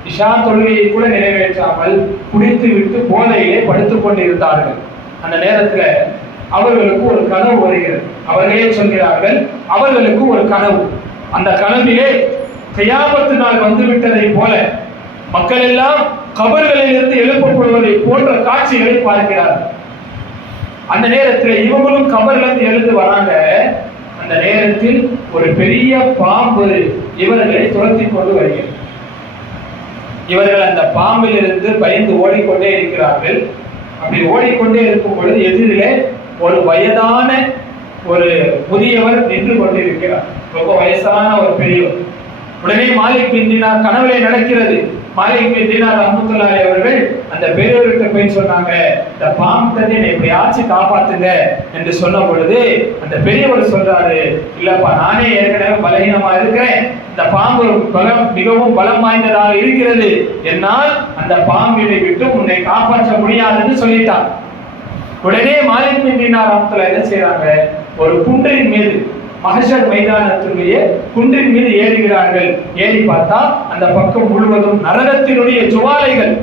இஷா தொழுகையை கூட நிறைவேற்றாமல் குடித்து விட்டு போதையிலே படுத்துக் கொண்டிருந்தார்கள். அந்த நேரத்தில் அவர்களுக்கு ஒரு கனவு வருகிறது. அவர்களே சொல்கிறார்கள், அவர்களுக்கு ஒரு கனவு. அந்த கனவிலே கியாமத்து நாள் வந்துவிட்டதை போல மக்கள் எல்லாம் கபர்களில் இருந்து எழுப்பப்படுவதை போன்ற காட்சிகளை பார்க்கிறார்கள். அந்த நேரத்தில் இவங்களும் கபரிலிருந்து எழுந்து வராங்க. அந்த நேரத்தில் ஒரு பெரிய பாம்பு இவர்களை துரத்தி கொண்டு வருகிறது. இவர்கள் அந்த பாம்பிலிருந்து பயந்து ஓடிக்கொண்டே இருக்கிறார்கள். அப்படி ஓடிக்கொண்டே இருக்கும் பொழுது எதிரிலே ஒரு வயதான ஒரு முதியவர் நின்று கொண்டிருக்கிறார். ரொம்ப வயசான ஒரு பெரியவர். உடனே மாலிக் பின் தீனார் கனவுலே நடக்கிறது. மாலிக் பின் தீனார் ரஹ்மத்துல்லாஹி அவர்கள் அந்த பெரியவர்கிட்ட போய் சொன்னாங்க, இந்த பாம்பு தண்ணி எப்படியாச்சும் காப்பாத்துங்க என்று சொன்ன பொழுது அந்த பெரியவர் சொல்றாரு, இல்லப்பா நானே ஏற்கனவே பலகீனமா இருக்கிறேன், இந்த பாம்பு மிகவும் பலம் வாய்ந்ததாக இருக்கிறது, என்னால் அந்த பாம்பினை விட்டு உன்னை காப்பாற்ற முடியாதுன்னு சொல்லிட்டார். உடனே மாலிக் பின் தீனார் ரஹ்மத்துல்லாஹி என்ன செய்யறாங்க, ஒரு குன்றின் மீது மஹ்ஷர் மைதானத்தினுடைய குன்றின் மீது ஏறுகிறார்கள். ஏறி பார்த்தா அந்த பக்கம் முழுவதும் நரகத்தினுடைய ஜுவாலைகள்,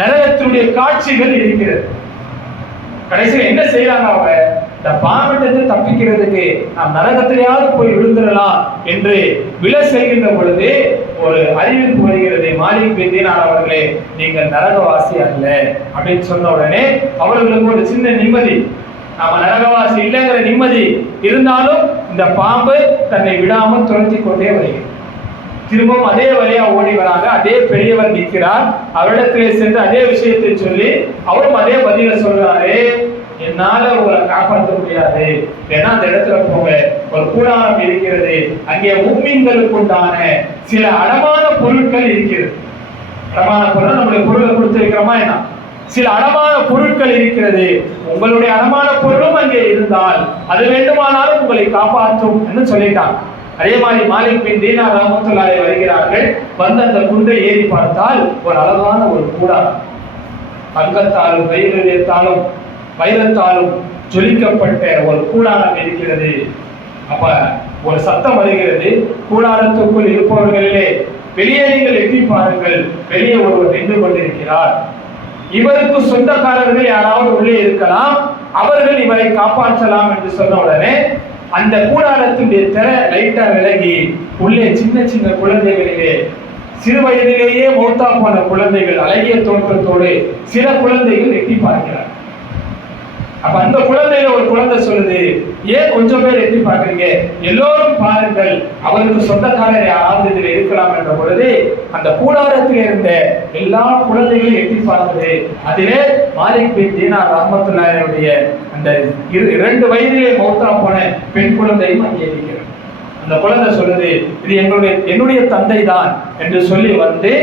நரகத்தினுடைய காட்சிகள் இருக்கிறது. கடைசியில் என்ன செய்யறாங்க, அவங்க இந்த பாம்பு தப்பிக்கிறதுக்கு நாம் நரகத்திலேயாவது போய் விழுந்துடலாம் என்று விழ செல்கின்ற பொழுது ஒரு அறிவிப்பு வருகிறது, மாலிக் பின் தீனார் அவர்களே நீங்கள் நரகவாசி அல்ல அப்படின்னு சொன்ன உடனே அவர்களுக்கு ஒரு சின்ன நிம்மதி. நாம நரகவாசி இல்லைங்கிற நிம்மதி இருந்தாலும் இந்த பாம்பு தன்னை விடாமல் துரத்தி கொண்டே வருகிறது. திரும்பவும் அதே வழியா ஓடி வராங்க. அதே பெரியவர் நிற்கிறார். அவரிடத்திலே சென்று அதே விஷயத்தை சொல்லி அவரும் அதே பதில சொல்றாரு, என்னால உங்களை காப்பாற்ற முடியாது, ஏன்னா அந்த இடத்துல போங்க, ஒரு கூடாரம் இருக்கிறது, அங்கே முஃமின்களுக்கு உண்டான சில அடமான பொருட்கள் இருக்கிறது. அடமான பொருள் நம்முடைய பொருளை கொடுத்திருக்கிறோமா என்ன, சில அடமான பொருட்கள் இருக்கிறது, உங்களுடைய அடமான பொருளும் அங்கே இருந்தால் அது வேண்டுமானாலும் உங்களை காப்பாற்றும் என்று சொல்லிட்டாங்க. அதே மாதிரி மாலிக் பின் தீனார் ரஹ்மத்துல்லாஹி வருகிறார்கள். வந்து அந்த குன்றை ஏறி பார்த்தால் ஒரு அழகான ஒரு கூடாரம், தங்கத்தாலும் வைரத்தாலும் ஜொலிக்கப்பட்ட ஒரு கூடாரம் இருக்கிறது. அப்ப ஒரு சத்தம் வருகிறது, கூடாரத்துக்குள் இருப்பவர்களிலே வெளியே நீங்கள் எட்டி பாருங்கள், வெளியே ஒருவர் நின்று கொண்டிருக்கிறார், இவருக்கு சொந்தக்காரர்கள் யாராவது உள்ளே இருக்கலாம், அவர்கள் இவரை காப்பாற்றலாம் என்று சொன்ன உடனே அந்த கூடாரத்துடைய திரை லைட்டா விலகி உள்ளே சின்ன சின்ன குழந்தைகளிலே சிறு வயதிலேயே மௌத்தா போன குழந்தைகள் அழகிய தோற்றத்தோடு சில குழந்தைகள் எட்டி பார்க்கிறார். அப்ப அந்த குழந்தையில ஒரு குழந்தை சொல்லுது, ஏன் கொஞ்சம் பேர் எட்டி பார்க்கறீங்க, எல்லோரும் பாருங்கள், அவருக்கு சொந்தக்காரர் யாராவது இதில் இருக்கலாம் என்ற பொழுது அந்த கூடாரத்தில் இருந்த எல்லா குழந்தைகளும் எட்டி பார்த்தது. அதிலே மாலிக் பின் தீனார் ரஹ்மத்துல்லாஹியுடைய அந்த 2 வயதிலே மௌத்தா போன பெண் குழந்தையும் அங்கே இருக்கிறது. அந்த குழந்தை சொல்லுது, இது என்னுடைய தந்தை தான் என்று சொல்லி வந்து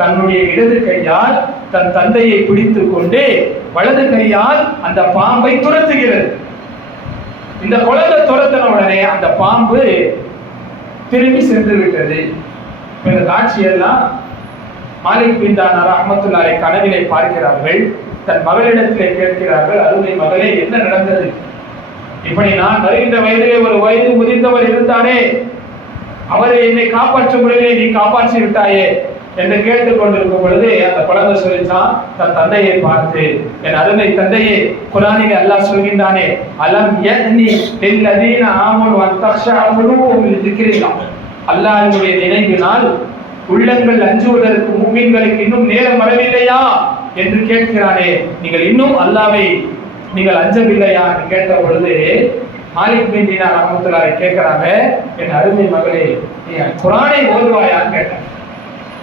தன்னுடைய இடது கையால் தன் தந்தையை பிடித்துக் கொண்டு வலது கையால் அந்த பாம்பை துரத்துகிறது. இந்த குழந்தை துரத்தின உடனே அந்த பாம்பு திரும்பி சென்று விட்டது. இந்த காட்சியெல்லாம் மாலிக் பின் தீனார் ரஹ்மத்துல்லாஹி கனவிலே பார்க்கிறார்கள். தன் மகளிடத்திலே கேட்கிறார்கள், அருமை மகளே என்ன நடந்தது, இப்படி நான் வருகின்ற வயதிலே ஒரு வயது முதிர்ந்தவர் இருந்தாரே, அவரை என்னை காப்பாற்ற முடியவில்லை, நீ காப்பாற்றி விட்டாயே என்று கேட்டுக் கொண்டிருக்கும் பொழுது அந்த குழந்தை சொல்லிச்சான் தன் தந்தையை பார்த்து, என் அருமை தந்தையே, குர்ஆனிலே அல்லாஹ் சொல்கின்றானே, அலம் யஅனி லில்லதீன ஆமனு அன் தக்ஷா குலூபுஹும் லிذிக்ரில்லாஹ், அல்லாஹ்வுடைய நினைவினால் உள்ளங்கள் அஞ்சுவதற்கு முஃமின்களுக்கு இன்னும் நேரம் வரவில்லையா என்று கேட்கிறானே, நீங்கள் இன்னும் அல்லாஹ்வை நீங்கள் அஞ்சவில்லையா என்று கேட்ட பொழுது மாலிக் பின் தீனார் ரஹ்மத்துல்லாஹி கேட்கிறாங்க, என் அருமை மகளே நீ குர்ஆனை ஓதுவாயான்னு கேட்டாங்க.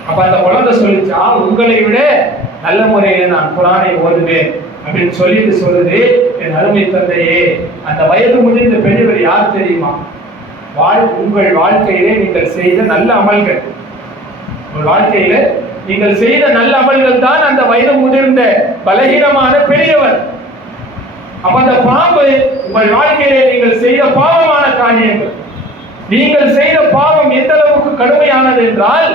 அப்ப அந்த குழந்தை சொல்லிச்சா, உங்களை விட நல்ல முறையில நான் குர்ஆனை ஓதுவேன் அப்படின்னு சொல்லுது, என் அருமை தந்தையே, அந்த வயது முதிர்ந்த பெரியவர் யார் தெரியுமா, உங்கள் வாழ்க்கையிலே நீங்கள் செய்த நல்ல அமல்கள், உங்கள் வாழ்க்கையில நீங்கள் செய்த நல்ல அமல்கள் தான் அந்த வயது முதிர்ந்த பலகீனமான பெரியவர். அப்ப அந்த பாம்பு உங்கள் வாழ்க்கையிலே நீங்கள் செய்த பாவமான காரியங்கள், நீங்கள் செய்த பாவம் எந்த அளவுக்கு கடுமையானது என்றால்,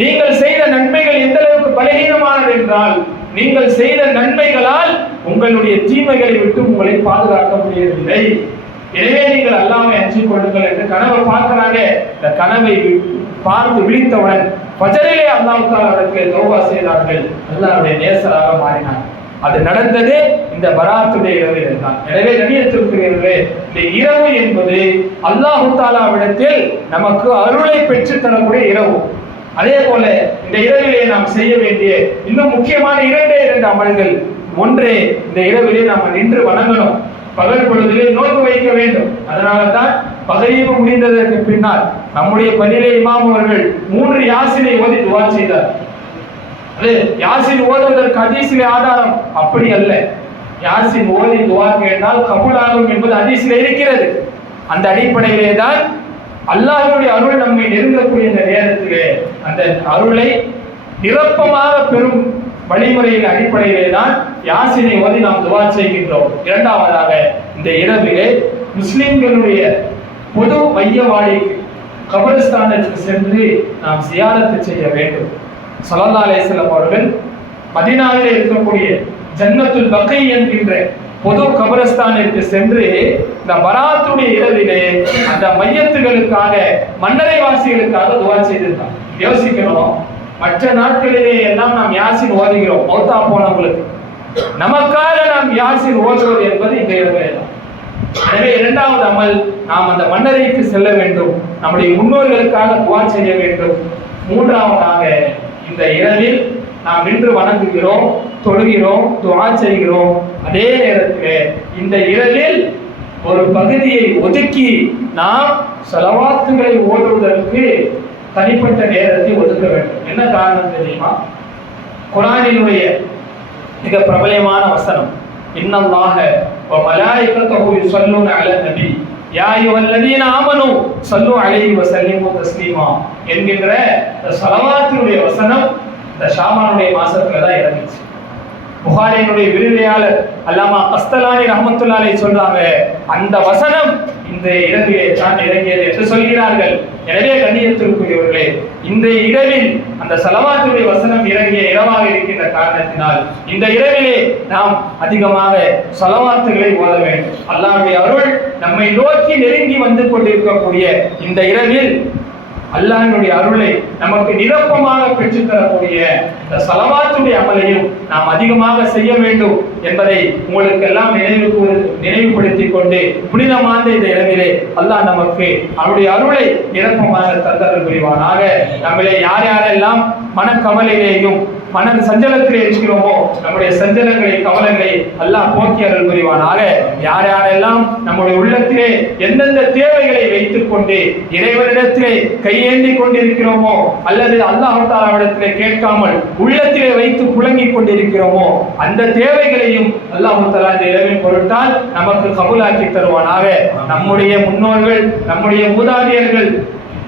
நீங்கள் செய்த நன்மைகள் எந்த அளவுக்கு பலகீனமானது என்றால், நீங்கள் செய்த நன்மைகளால் உங்களுடைய தீமைகளை விட்டு உங்களை பாதுகாக்க முடியவில்லை. எனவே நீங்கள் அல்லாஹ்வை அஞ்சிக் கொள்ளுங்கள் என்று கனவை பார்க்கிறாங்க. இந்த கனவை பார்த்து விழித்தவுடன் ஃபஜரிலே அல்லாஹ் தஆலா அவர்களை தௌபா செய்தார்கள், அல்லாஹ்வுடைய நேசராக மாறினார்கள். அது நடந்ததே இந்த பராத்துடைய இரவில் தான். எனவே கண்ணியத்திற்குரியவர்களே, இந்த இரவு என்பது அல்லாஹ் தஆலாவிடத்தில் நமக்கு அருளை பெற்று தரக்கூடிய இரவு. அதே போல இந்த இரவிலே நாம் செய்ய வேண்டிய இன்னும் முக்கியமான 2 அமல்கள். ஒன்று, இந்த இரவிலே நாம் நின்று வணங்கணும், பகல் பொழுதிலே நோன்பு வைக்க வேண்டும். அதனால தான் பகலீவு முடிந்ததற்கு பின்னால் நம்முடைய பள்ளியிலே இமாம் அவர்கள் 3 யாசினை ஓதி துஆ செய்தார். அது யாசின் ஓதுவதற்கு ஹதீஸிலே ஆதாரம் அப்படி அல்ல. யாசின் ஓதி துஆ கேட்டால் கபூலாகும் என்பது ஹதீஸிலே இருக்கிறது. அந்த அடிப்படையிலே தான் அல்லாஹ்வுடைய அருள் நம்மை நெருங்கக்கூடிய இந்த நேரத்திலே அந்த அருளை நிரப்பமாக பெறும் வழிமுறையின் அடிப்படையிலே தான் யாசினை ஓதி நாம் துஆ செய்கின்றோம். இரண்டாவதாக இந்த இரவிலே முஸ்லிம்களுடைய பொது மையவாடிக்கு கபரிஸ்தானத்துக்கு சென்று நாம் சியாரத்து செய்ய வேண்டும். ஸல்லல்லாஹு அலைஹி வஸல்லம் அவர்கள் மதீனாவிலே இருக்கக்கூடிய ஜன்னத்துல் பக்கீ என்கின்ற பொது கபரஸ்தானிற்கு சென்று இந்த பராத்துடைய இரவிலே அந்த மையத்துகளுக்காக மன்னரை வாசிகளுக்காக துஆ செய்திருந்தார். யோசிக்கணும், மற்ற நாட்களிலே எல்லாம் நாம் யாசின் ஓதுகிறோம் மௌத்தா போனவங்களுக்கு, நமக்காக நாம் யாசின் ஓதுவது என்பது இந்த இரவிலே தான். எனவே இரண்டாவது அமல், நாம் அந்த மன்னரைக்கு செல்ல வேண்டும், நம்முடைய முன்னோர்களுக்காக துஆ செய்ய வேண்டும். மூன்றாவதாக இந்த இரவில் நாம் நின்று வணங்குகிறோம், தொழுகிறோம், துஆ செய்கிறோம். அதே நேரத்தில் இந்த இரவில் ஒரு பகுதியை ஒதுக்கி நாம் ஸலவாத்துகளை ஓதுவதற்கு தனிப்பட்ட நேரத்தை ஒதுக்க வேண்டும். என்ன காரணம் தெரியுமா? குர்ஆனினுடைய மிக பிரபலமான வசனம், இன்னல்லாஹ வ மலாயிகத்துஹு யுஸல்லூன அலன் நபி யா அய்யுஹல்லதீன ஆமனூ ஸல்லூ அலைஹி வ ஸல்லிமு தஸ்லீமா என்கின்ற ஸலவாத்தினுடைய வசனம் இந்த ஷாபானுடைய மாசத்துல தான் இறங்குச்சு. புகாரியினுடைய விரிவுரையாளர் அல்லாமா கஸ்தலானி ரஹ்மத்துல்லாஹி அலைஹி சொல்றாங்க, அந்த வசனம் இந்த இரவிலே தான் இறங்கியது என்று சொல்கிறார்கள். எனவே கண்ணியத்திற்குரியவர்களே, இந்த இரவில் அந்த ஸலவாத்துடைய வசனம் இறங்கிய இரவாக இருக்கின்ற காரணத்தினால் இந்த இரவிலே நாம் அதிகமாக ஸலவாத்துகளை ஓத வேண்டும். அல்லாஹ்வுடைய அருள் நம்மை நோக்கி நெருங்கி வந்து கொண்டிருக்கக்கூடிய இந்த இரவில் அல்லாஹ்வுடைய அருளை நமக்கு நிரப்பமாக பெற்றுத் தரக்கூடிய இந்த ஸலவாத்துடைய அமலையும் நாம் அதிகமாக செய்ய வேண்டும் என்பதை உங்களுக்கு எல்லாம் நினைவுபடுத்திக் கொண்டு புனிதமான இந்த இரவிலே அல்லாஹ் நமக்கு அவருடைய அருளை நிரப்பமாக தந்தருள் புரிவானாக. நம்மளே யார் யாரெல்லாம் மனக்கவலையிலேயும் மன சஞ்சலத்திலே இருக்கிறோமோ நம்முடைய சஞ்சலங்களை கவலைகளை அல்லாஹ் போக்கி அருள் புரிவானாக. யார் யாரெல்லாம் நம்முடைய உள்ளத்திலே எந்தெந்த தேவைகளை வைத்துக் கொண்டு இறைவனிடத்திலே கையேந்தி கொண்டிருக்கிறோமோ அல்லது அல்லாஹ் தஆலாவிடத்திலே கேட்காமல் உள்ளத்திலே வைத்து புலங்கிக் கொண்டிருக்கிறோமோ அந்த தேவைகளையும் அல்லாஹ் தஆலா இந்த இரவின் பொருட்டால் நமக்கு கபூலாக்கி தருவானாக. நம்முடைய முன்னோர்கள், நம்முடைய மூதாதையர்கள்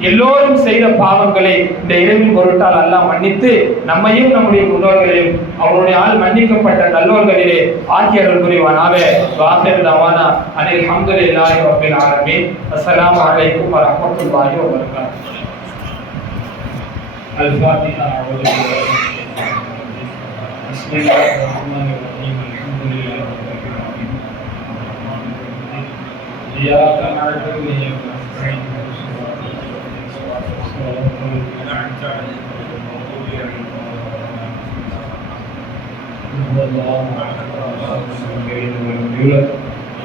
எல்லோரும் செய்த பாவங்களை இந்த இரவின் பொருட்டால் அல்லாஹ் மன்னித்து நம்மையும் நம்முடைய முன்னோர்களையும் அவருடைய ஆள் மன்னிக்கப்பட்ட நல்லோர்களிலே ஆக்கி அருள் புரிவானாக. வாஹிர் தவானா அனில் ஹம்துலில்லாஹி ரப்பில் ஆலமீன். அஸ்ஸலாமு அலைக்கும் வ ரஹ்மத்துல்லாஹி வ பரகாத்துஹு. அல்-ஃபாத்திஹா. பிஸ்மில்லாஹிர் ரஹ்மானிர் ரஹீம். அல்ஹம்துலில்லாஹி ரப்பில் ஆலமீன். இய்யாக நஅபுது வ இய்யாக நஸ்தஈன்.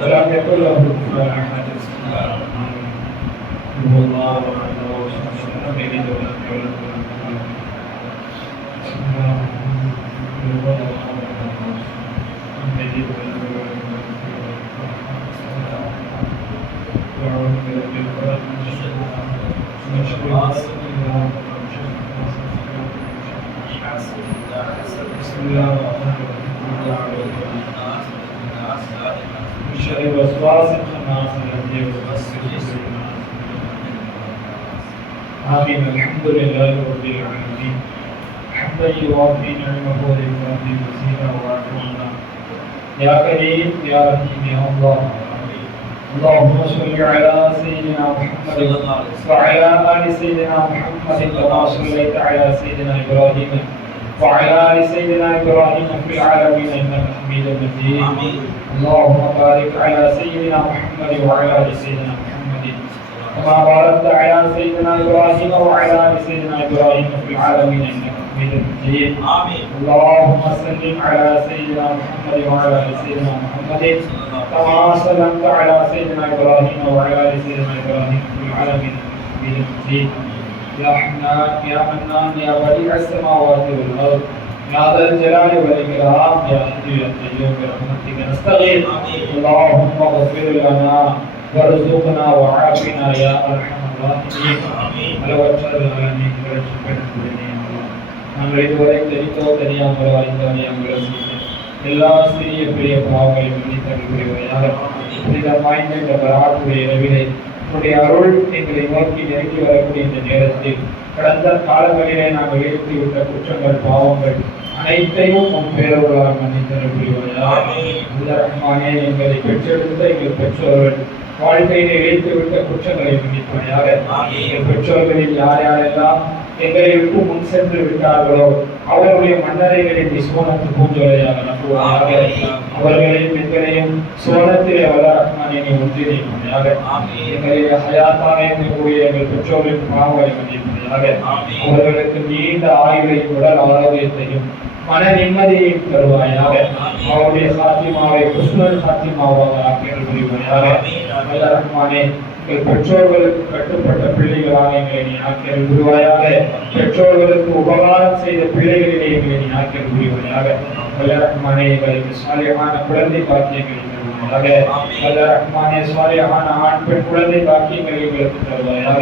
ولم يكن له كفوا احد. هو الله احد لم يلد ولم يولد ولم آمين. الحمد لله رب العالمين حمدا يوافي نعمه ويكافئ مزيدا ويعفو عنا يا كريم يا رحيم يا الله. اللهم صل على سيدنا محمد وعلى آل سيدنا محمد كما صليت على سيدنا إبراهيم وعلى آل سيدنا إبراهيم في العالمين إنك حميد مجيد. اللهم بارك على سيدنا محمد وعلى آل سيدنا محمد كما باركت على سيدنا إبراهيم وعلى آل سيدنا إبراهيم في العالمين إنك حميد مجيد. اللهم سلم على سيدنا محمد وعلى آل سيدنا محمد كما سلمت على سيدنا إبراهيم وعلى آل سيدنا إبراهيم في العالمين إنك حميد مجيد. يا حنان يا منان يا بديع السماوات والأرض يا ذا الجلال والإكرام يا حي يا قيوم برحمتك نستغيث. اللهم اغفر لنا وارزقنا وعافنا يا أرحم الراحمين. அளவற்ற நாங்கள் இதுவரை தெரிந்தோ தெரியாமலோ அறிந்தோ அறியாமலோ செய்த எல்லா சிறிய பெரிய பாவங்களையும் மன்னித்தருள் புரிவாயாக. வாய்ந்த இந்த பராட்டுடைய இரவிலே உன்னுடைய அருள் எங்களை நோக்கி நெருங்கி வரக்கூடிய இந்த நேரத்தில் கடந்த காலங்களிலே நாங்கள் ஈடுபட்டுவிட்ட குற்றங்கள் பாவங்கள் அனைத்தையும் உன் பேரவர்களால் மன்னித்தருள் புரிவாயாக. ரஹ்மானே, எங்களை பெற்றெடுத்த எங்கள் பெற்றோர்கள் வாழ்க்கையிலே இழைத்துவிட்ட குற்றங்களை மன்னிப்பாயாக. எங்கள் பெற்றோர்களில் யார் யாரெல்லாம் எங்களை விட்டு முன் சென்று விட்டார்களோ அவர்களுடைய மன்னரைகளின் சோனத்து பூஞ்சோலையாக நம்புவாயாக. அவர்களையும் எங்களையும் சோனத்திலே வளரஹ்மானே நீ ஒன்றிணைப்பாயாக. எங்களை ஹயாத்தாக இருக்கக்கூடிய எங்கள் பெற்றோர்களின் பாவங்களை மன்னிப்பாயாக. அவர்களுக்கு நீண்ட ஆயுளையும் உடல் ஆரோக்கியத்தையும் மன நிம்மதியையும் தருவாயாக. அவருடைய சாத்தியமாவை குஸ்னல் சாத்தியமாவாக ஆக்கியல் புரிவாயாக. ரஹ்மானே, எங்கள் பெற்றோர்களுக்கு கட்டுப்பட்ட பிள்ளைகளாக எங்களை நீ ஆக்கியல் புரிவாயாக. பெற்றோர்களுக்கு உபகாரம் செய்த பிள்ளைகளிலே எங்களை நீ ஆக்கியல் புரிவாயாக. ரஹ்மானே, எங்களுக்கு சாலிஹான குழந்தை பாக்கியங்களை தருவாயாக. ரஹ்மானே, சாலிஹான ஆண் பெண் குழந்தை பாக்கியங்களை எங்களுக்கு தருவாயாக.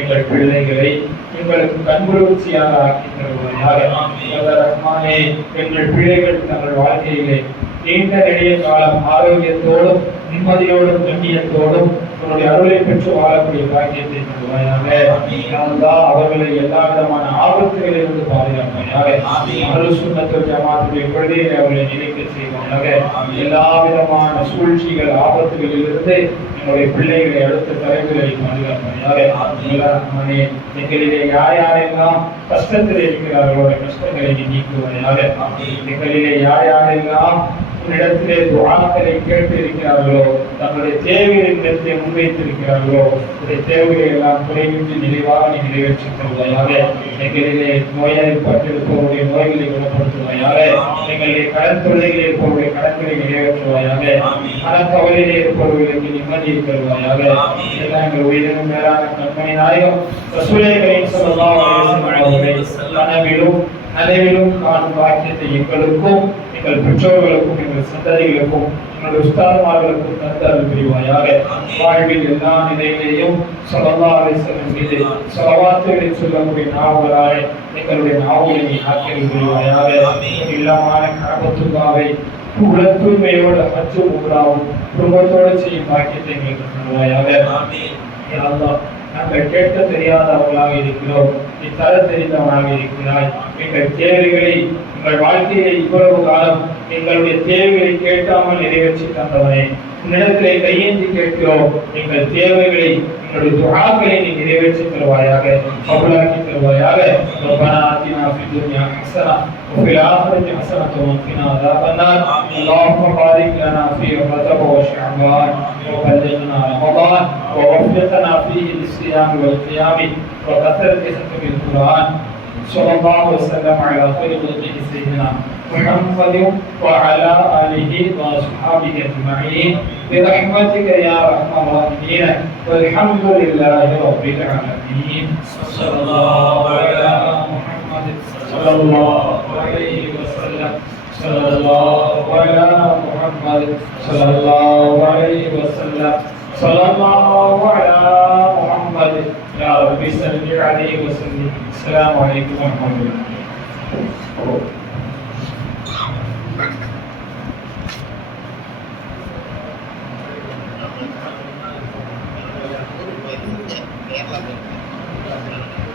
எங்கள் பிள்ளைகளை எங்களுக்கு கண்குளிர்ச்சியாக ஆக்கி தருவாயாக. ரஹ்மானே, எங்கள் பிள்ளைகள் தங்கள் வாழ்க்கையிலே நீண்ட நெடிய காலம் ஆரோக்கியத்தோடும் நிம்மதியோடும் கண்ணியத்தோடும் உன்னுடைய அருளை பெற்று வாழக்கூடிய பாக்கியத்தை தருவாயாக. அவர்களை எல்லா விதமான ஆபத்துகளிலிருந்து பாதுகாப்பாயாக. அருள் சுன்னத்துல் ஜமாத்துடைய கொள்கையை அவர்களை நிலைக்க செய்வாயாக. எல்லா விதமான சூழ்ச்சிகள் ஆபத்துகளிலிருந்து என்னுடைய பிள்ளைகளை அடுத்த தலைவர்களை பாதுகாப்பாயாக. எங்களிலே யார் யாரெல்லாம் கஷ்டத்தில் இருக்கிறார்களோ கஷ்டங்களை நீக்குவாயாக. எங்களிலே யார் யாரெல்லாம் உன்னிடத்திலே துஆக்களை கேட்டு இருக்கிறார்களோ தங்களுடைய தேவைகளின் இடத்தை முன்வைத்திருக்கிறார்களோ உடைய தேவைகளை எல்லாம் குறைவின்றி நிறைவாக நீ நிறைவேற்றி தருவாயாக. எங்களிலே நோயாளிப்பட்டிருப்பவருடைய நோய்களை குணப்படுத்துவாயாக. எங்களிலே கடன் தொல்லைகளில் இருப்பவருடைய கடன்களை நிறைவேற்றுவாயாக. மனக்கவலையிலே இருப்பவர்களுக்கு நிம்மதியை தருவாயாக. இதெல்லாம் எங்கள் உயிரினும் மேலான கண்மணி நாயகம் ரசூலே கரீம் ஸல்லல்லாஹு அலைஹி வஸல்லம் கனவிலும் நனவிலும் காணும் பாக்கியத்தை எங்களுக்கும் எங்கள் பெற்றோர்களுக்கும் எங்கள் சந்ததிகளுக்கும் எங்களுடைய உஸ்தாதுமார்களுக்கும் தந்தருள் புரிவாயாக. வாழ்வில் எல்லா நிலையிலேயும் ஸல்லல்லாஹு அலைஹி வஸல்லம் மீது ஸலவாத்துகளை சொல்லக்கூடிய நாவுகளாய் எங்களுடைய நாவுகளை நீ ஆக்கியருள் புரிவாயாக. இல்லமான கஅபத்துல்லாவை உள்ள தூய்மையோடு ஹஜ்ஜும் உம்ராவும் குடும்பத்தோடு செய்யும் பாக்கியத்தை எங்களுக்கு தருவாயாக. யா அல்லாஹ், நாங்கள் கேட்க தெரியாதவர்களாக இருக்கிறோம், நீ தர தெரிந்தவனாக இருக்கிறாய். எங்கள் தேவைகளை எங்கள் வாழ்க்கையிலே இவ்வளவு காலம் எங்களுடைய தேவைகளை கேட்காமல் நிறைவேற்றி தந்தவனே, உன்னிடத்திலே கையேந்தி கேட்கிறோம். எங்கள் தேவைகளை எங்களுடைய துஆக்களை நீ நிறைவேற்றி தருவாயாக, கபூலாக்கி தருவாயாக. ரப்பனா ஆத்தினா ஃபித் துன்யா ஹஸனா وفي الآخرة حسنة وقنا عذاب النار. اللهم بارك لنا في رجب وشعبان وبلغنا رمضان ووفقنا فيه للصيام والقيام وكثرة ختم القرآن. صلى الله وسلم على خير خلقه سيدنا محمد وعلى آله وأصحابه أجمعين برحمتك يا أرحم الراحمين والحمد لله رب العالمين. صلى الله على محمد صلى الله عليه وسلم. صلى الله على محمد صلى الله عليه وسلم. صلى الله على محمد. يا رب صل عليه وسلم. السلام عليكم ورحمة الله. Terima kasih.